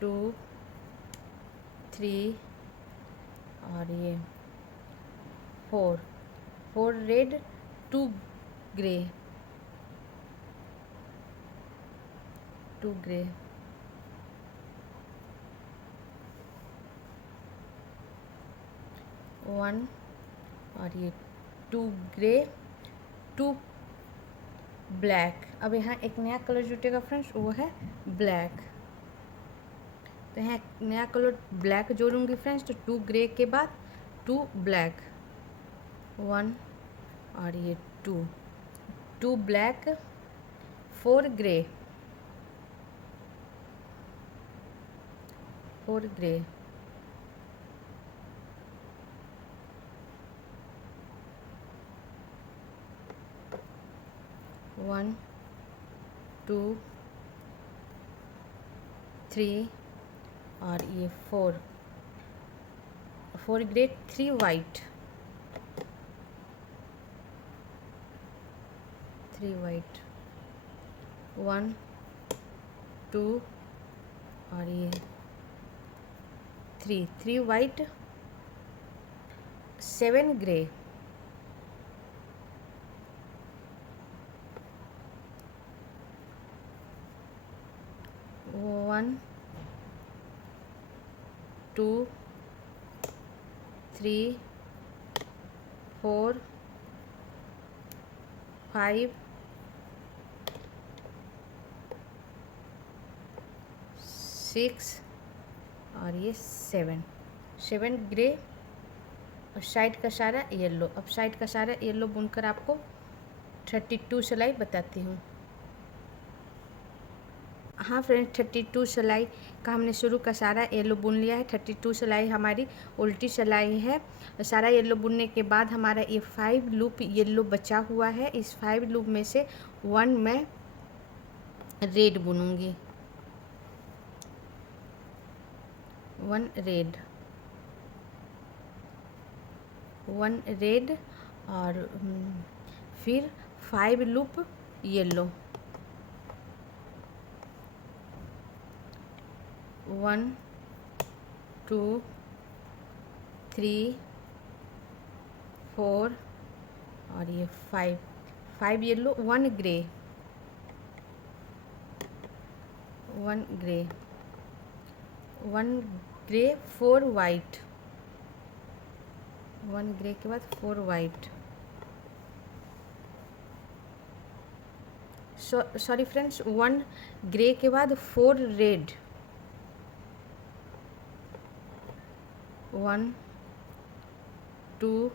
2 3 और ये 4, 4 रेड, 2 ग्रे, 2 ग्रे, 1 और ये 2 ग्रे, 2 ब्लैक। अब यहाँ एक नया कलर जुटेगा फ्रेंड्स, वो है ब्लैक। तो यहाँ नया कलर ब्लैक जोड़ूंगी फ्रेंड्स, तो 2 ग्रे के बाद 2 ब्लैक, 1 और ये 2, 2 ब्लैक, 4 ग्रे, 4 ग्रे, 1 2 3 और ये 4, 4 ग्रे, 3 वाइट, 3 वाइट, 1 2 और ये 3, 3 वाइट, 7 ग्रे, 1 2 3 4 5 6 और ये 7, 7 ग्रे और साइड का सारा येलो। अब साइड का सारा येलो बुनकर आपको 32 सिलाई बताती हूँ। हाँ फ्रेंड्स, 32 सिलाई का हमने शुरू का सारा येलो बुन लिया है। 32 सिलाई हमारी उल्टी सिलाई है। सारा येलो बुनने के बाद हमारा ये 5 लूप येलो बचा हुआ है। इस 5 लूप में से 1 मैं रेड बुनूंगी, 1 रेड, 1 रेड और फिर 5 लूप येलो, 1 2 3 4 और ये 5, 5 yellow, 1 grey, 1 grey, 1 grey, 4 white, 1 grey के बाद 4 वाइट, सॉरी फ्रेंड्स, 1 ग्रे के बाद 4 रेड, 1 2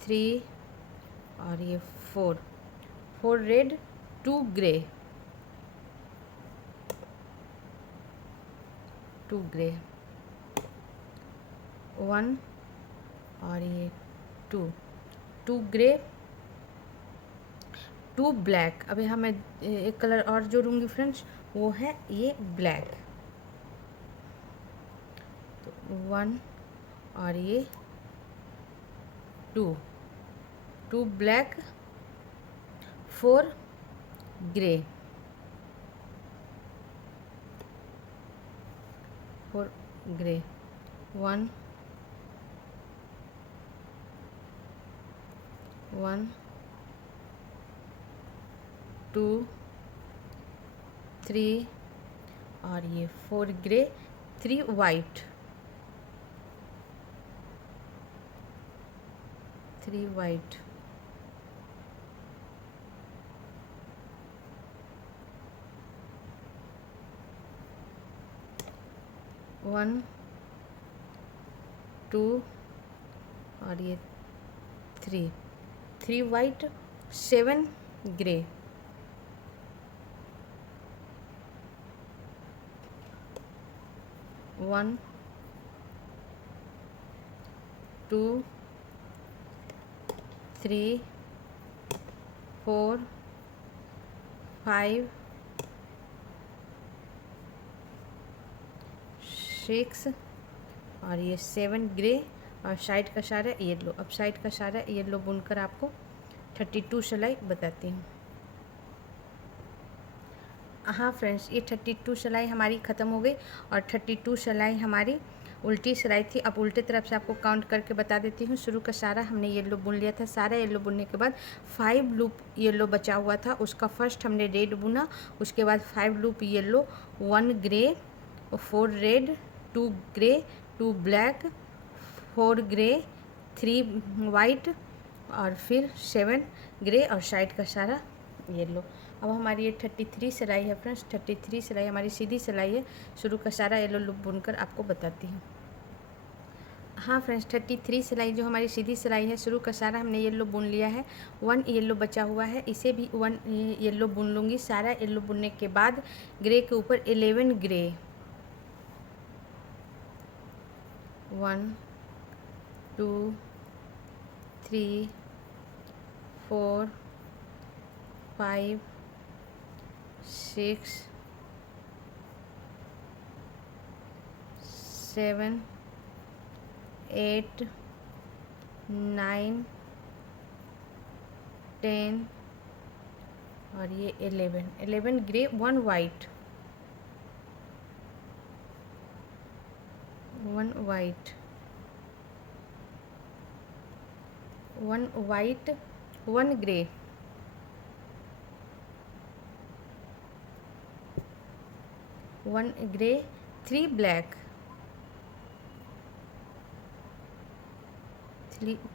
3 और ये 4, 4 रेड, 2 ग्रे, 2 ग्रे, 1 और ये 2, 2 ग्रे, 2 ब्लैक। अब यहाँ मैं एक कलर और जोड़ूंगी फ्रेंड्स, वो है ये ब्लैक। तो 1 और ये 2, 2 ब्लैक, 4 ग्रे, 4 ग्रे, 1 1 2 3 और ये 4 ग्रे, 3 वाइट, 3 वाइट, 1 2 और ये 3, 3 वाइट, 7 ग्रे, 1 2 3 4 5 6 और ये 7 ग्रे और साइड का सारा येलो। अब साइड का सारा येलो बुनकर आपको 32 सिलाई बताती हूँ। हाँ फ्रेंड्स, ये 32 सिलाई हमारी ख़त्म हो गई और 32 सिलाई हमारी उल्टी सिलाई थी। अब उल्टे तरफ से आपको काउंट करके बता देती हूँ। शुरू का सारा हमने येलो बुन लिया था। सारा येलो बुनने के बाद 5 लूप येलो बचा हुआ था, उसका फर्स्ट हमने रेड बुना। उसके बाद 5 loop yellow, 1 grey, 4 red, 2 grey, 2 black, 4 grey, 3 white और फिर 7 ग्रे और साइड का सारा येलो। अब हमारी ये 33 सिलाई है फ्रेंड्स। 33 सिलाई हमारी सीधी सिलाई है। शुरू का सारा येलो लूप बुनकर आपको बताती हूँ। हाँ फ्रेंड्स, 33 सिलाई जो हमारी सीधी सिलाई है, शुरू का सारा हमने येलो बुन लिया है। 1 येलो बचा हुआ है, इसे भी 1 येलो बुन लूँगी। सारा येलो बुनने के बाद ग्रे के ऊपर 11 ग्रे, 1 2 3 4 5 6 7 8 9 10 और ये 11 grey, 1 white, 1 white, 1 white, 1 grey, 1 grey, 3 black,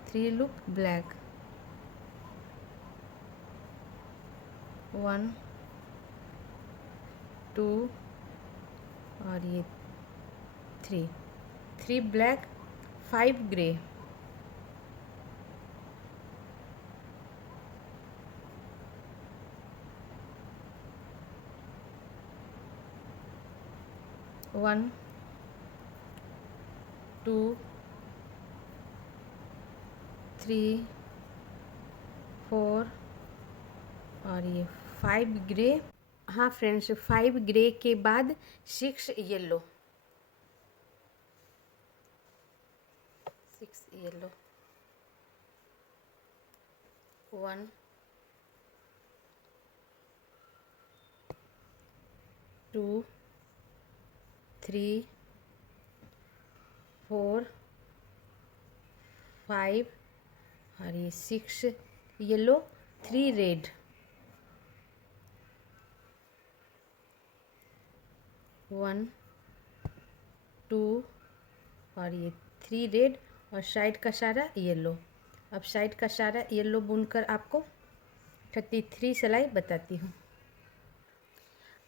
3 loop black, 1 2 और ये 3 ब्लैक, 5 ग्रे, 1 2 3 4 और ये 5 ग्रे। हाँ फ्रेंड्स, 5 ग्रे के बाद 6 येलो, 6 येलो, 1 2 3 4 5 और ये 6 येलो, 3 रेड, 1 2 और ये 3 रेड और साइड का सारा येलो। अब साइड का सारा येलो बुनकर आपको 33 सिलाई बताती हूँ।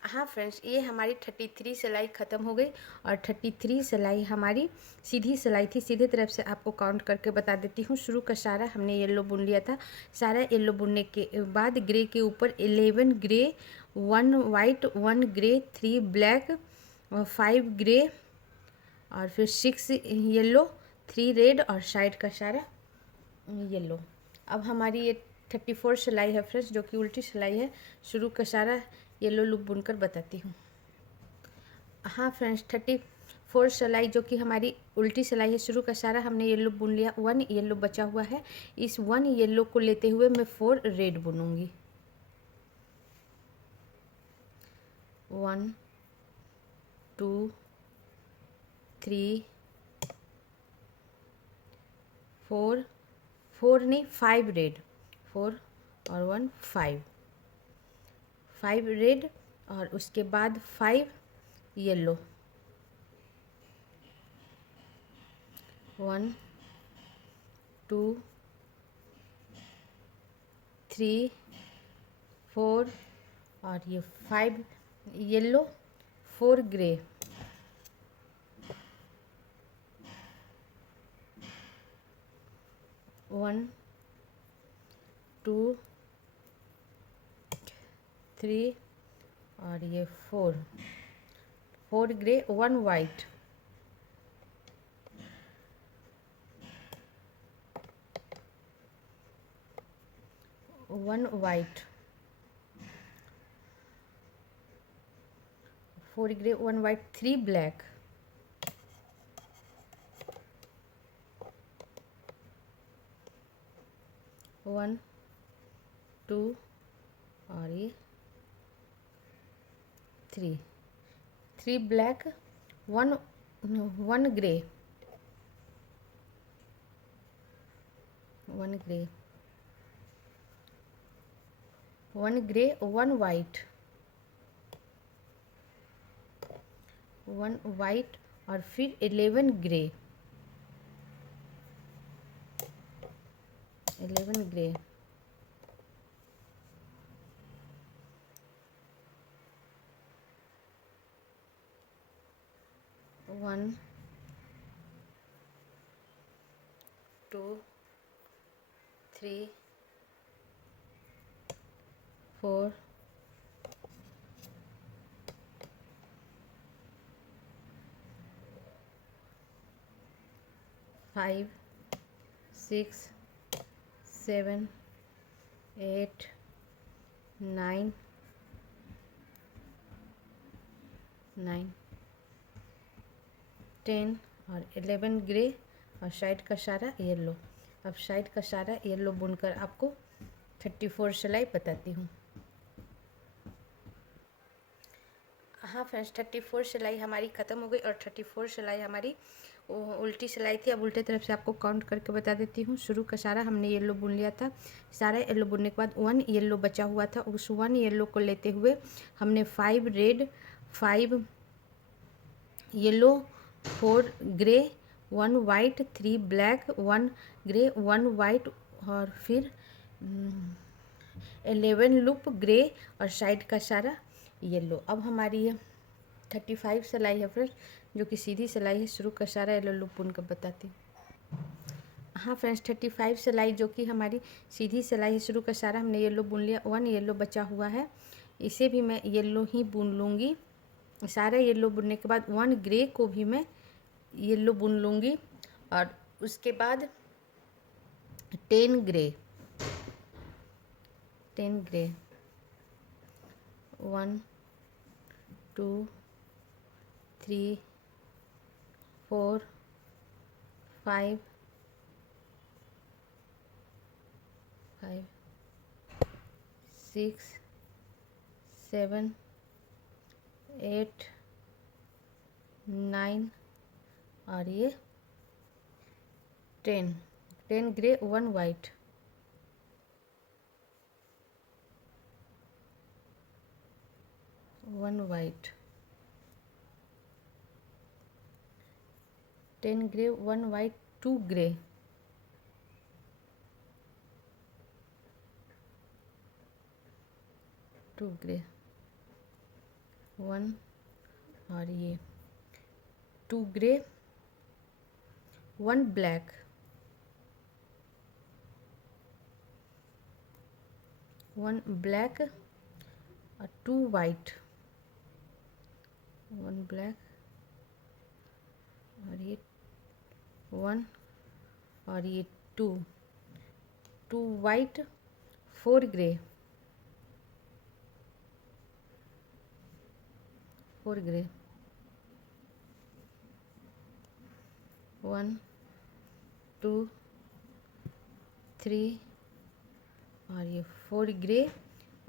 हाँ फ्रेंड्स, ये हमारी 33 सिलाई ख़त्म हो गई और 33 सिलाई हमारी सीधी सिलाई थी। सीधे तरफ से आपको काउंट करके बता देती हूँ। शुरू का सारा हमने येलो बुन लिया था। सारा येलो बुनने के बाद ग्रे के ऊपर 11 grey, 1 white, 1 grey, 3 black, 5 grey और फिर 6 येलो, 3 रेड और साइड का सारा येलो। अब हमारी ये 34 सिलाई है फ्रेंड्स, जो कि उल्टी सिलाई है। शुरू का सारा येलो लूप बुनकर बताती हूँ। हाँ फ्रेंड्स, 34 सिलाई जो कि हमारी उल्टी सिलाई है। शुरू का सारा हमने येलो बुन लिया। 1 येलो बचा हुआ है। इस 1 येलो को लेते हुए मैं 4 रेड बुनूंगी। 1 2 3 4 4 नहीं 5 रेड, 4 और 1 5 रेड और उसके बाद 5 येलो, 1 2 3 4 और ये 5 येलो, 4 ग्रे, 1 2 3 और ये 4 grey, 1 white, 1 white, 4 grey, 1 white, 3 black, 1 2 और ये 3, 3 black, 1 grey, 1 grey, 1 grey, 1 white, 1 white और फिर 11 ग्रे, 11 ग्रे, 1 2 3 4 5 6 7 8 9 10 और 11 ग्रे और साइड का सारा येलो। अब साइड का सारा येलो बुनकर आपको 34 सिलाई बताती हूँ। हाँ फ्रेंड्स, 34 सिलाई हमारी ख़त्म हो गई और 34 सिलाई हमारी उल्टी सिलाई थी। अब उल्टे तरफ से आपको काउंट करके बता देती हूँ। शुरू का सारा हमने येलो बुन लिया था। सारा येलो बुनने के बाद 1 येलो बचा हुआ था। उस 1 येलो को लेते हुए हमने 5 red, 5 yellow, 4 grey, 1 white, 3 black, 1 grey, 1 white और फिर 11 लूप ग्रे और साइड का सारा येलो। अब हमारी ये 35 सिलाई है फ्रेंड्स, जो कि सीधी सिलाई है। शुरू का सारा येलो लूप बुनकर बताती हूँ। हाँ फ्रेंड्स, 35 सिलाई जो कि हमारी सीधी सिलाई है। शुरू का सारा हमने येलो बुन लिया। 1 येलो बचा हुआ है, इसे भी मैं येलो ही बुन लूँगी। सारा येलो बुनने के बाद 1 ग्रे को भी मैं येलो बुन लूँगी और उसके बाद 10 ग्रे, 10 ग्रे, 1 2 3 4 5 6 7 8 9 और ये 10 grey, 1 white, 1 white, 10 grey, 1 white, 2 grey, 2 grey, 1 और ये 2 ग्रे, 1 ब्लैक, 1 ब्लैक और 2 वाइट, 1 ब्लैक और ये 1 और ये 2 वाइट, 4 ग्रे, 4 ग्रे, 1 2 3 और ये 4 ग्रे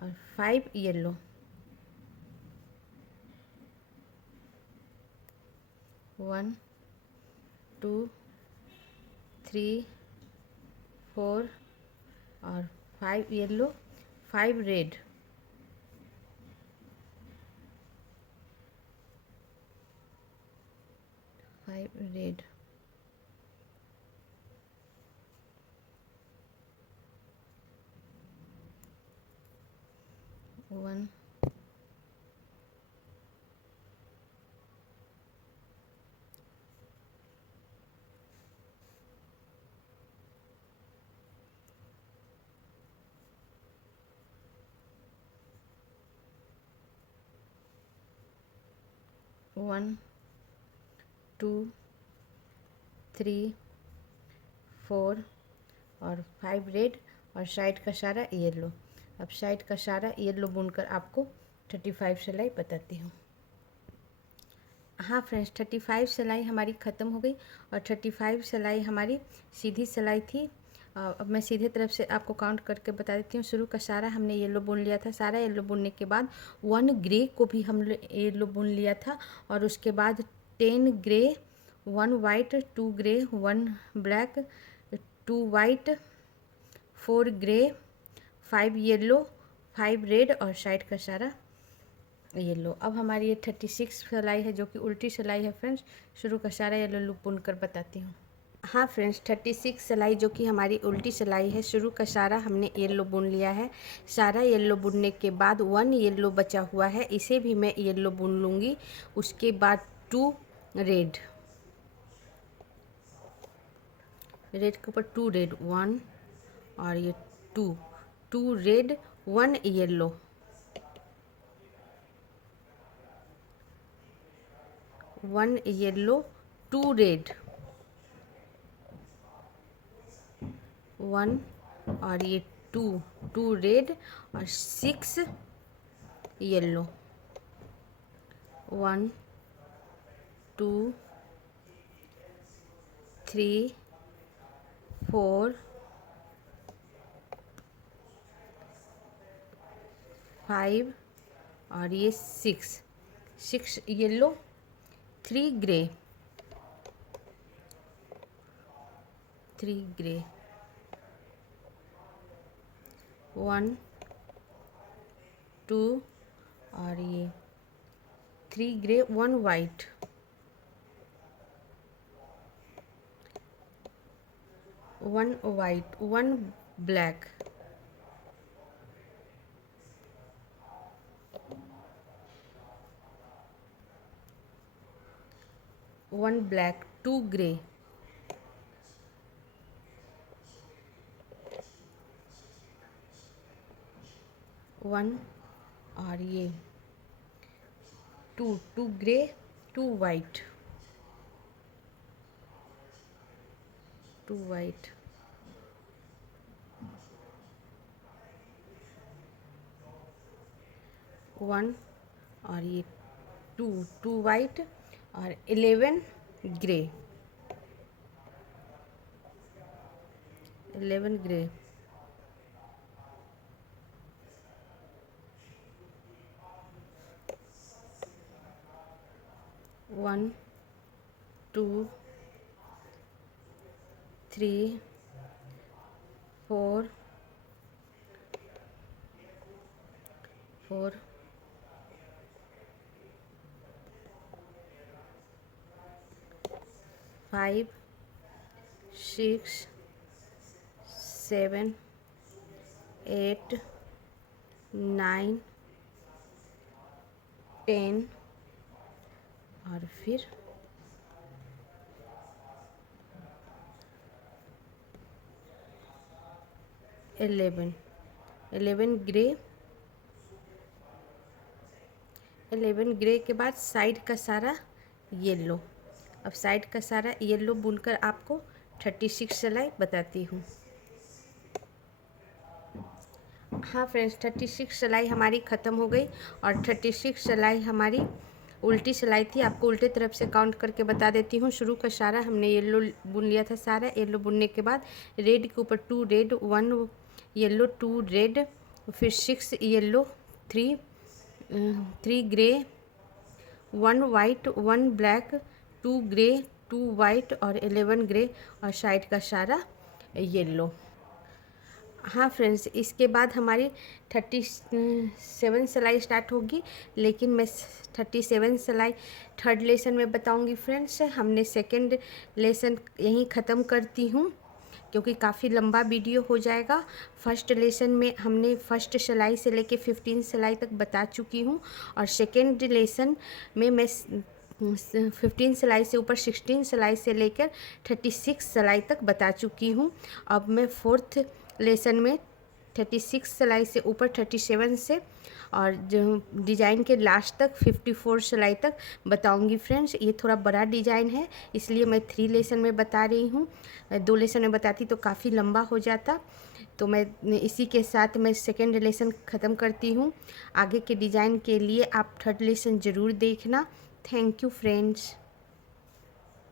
और 5 येलो, 1 2 3 4 और 5 येलो, 5 रेड, 5 रेड, 1 1 2 3 4 और 5 रेड और साइड का सारा येलो। अब साइड का सारा येलो बुनकर आपको 35 सिलाई बताती हूँ। हाँ फ्रेंड्स, 35 सिलाई हमारी ख़त्म हो गई और 35 सिलाई हमारी सीधी सिलाई थी। अब मैं सीधे तरफ से आपको काउंट करके बता देती हूँ। शुरू का सारा हमने येलो बुन लिया था। सारा येलो बुनने के बाद 1 ग्रे को भी हम येलो बुन लिया था और उसके बाद 10 grey, 1 white, 2 grey, 1 black, 2 white, 4 grey, 5 yellow, 5 red और साइड का सारा येलो। अब हमारी ये 36 सिलाई है जो कि उल्टी सिलाई है फ्रेंड्स। शुरू का सारा येलो लूप बुनकर बताती हूँ। हाँ फ्रेंड्स, 36 सिलाई जो कि हमारी उल्टी सिलाई है। शुरू का सारा हमने येलो बुन लिया है। सारा येलो बुनने के बाद 1 येलो बचा हुआ है, इसे भी मैं येलो बुन लूँगी। उसके बाद 2 रेड, रेड के ऊपर 2 रेड, 1 और ये 2 रेड, 1 येलो, 1 येलो, 2 रेड, 1 और ये 2 रेड और 6 येलो, 1 2 3 4 5 और ये 6 येलो, 3 ग्रे, 1 2 और ये 3 grey, 1 white, 1 white, 1 black, 1 black, 2 grey, 1 और ये 2 ग्रे, 2 वाइट, 2 वाइट, 1 और ये 2 वाइट और 11 ग्रे, 11 ग्रे, 1 2 3 4 5 6 7 8 9 10 और फिर 11 ग्रे, 11 ग्रे के बाद साइड का सारा येलो। अब साइड का सारा येलो बुनकर आपको 36 सिलाई बताती हूँ। हाँ फ्रेंड्स, 36 सिलाई हमारी ख़त्म हो गई और 36 सिलाई हमारी उल्टी सिलाई थी। आपको उल्टे तरफ से काउंट करके बता देती हूँ। शुरू का सारा हमने येलो बुन लिया था। सारा येलो बुनने के बाद रेड के ऊपर 2 रेड, 1 येलो, 2 रेड, फिर 6 yellow, 3 grey, 1 white, 1 black, 2 grey, 2 white और 11 ग्रे और साइड का सारा येलो। हाँ फ्रेंड्स, इसके बाद हमारी 37 सिलाई स्टार्ट होगी, लेकिन मैं 37 सिलाई थर्ड लेसन में बताऊंगी फ्रेंड्स। हमने सेकंड लेसन यहीं ख़त्म करती हूँ क्योंकि काफ़ी लंबा वीडियो हो जाएगा। फर्स्ट लेसन में हमने फर्स्ट सिलाई से लेके 15 सिलाई तक बता चुकी हूँ और सेकेंड लेसन में मैं 15 सिलाई से ऊपर 16 सिलाई से लेकर 36 सिलाई तक बता चुकी हूँ। अब मैं फोर्थ लेसन में 36 सिलाई से ऊपर 37 से और जो डिज़ाइन के लास्ट तक 54 सिलाई तक बताऊंगी फ्रेंड्स। ये थोड़ा बड़ा डिज़ाइन है इसलिए मैं 3 लेसन में बता रही हूँ, 2 लेसन में बताती तो काफ़ी लंबा हो जाता। तो मैं इसी के साथ मैं सेकेंड लेसन ख़त्म करती हूँ। आगे के डिज़ाइन के लिए आप थर्ड लेसन ज़रूर देखना। Thank you friends.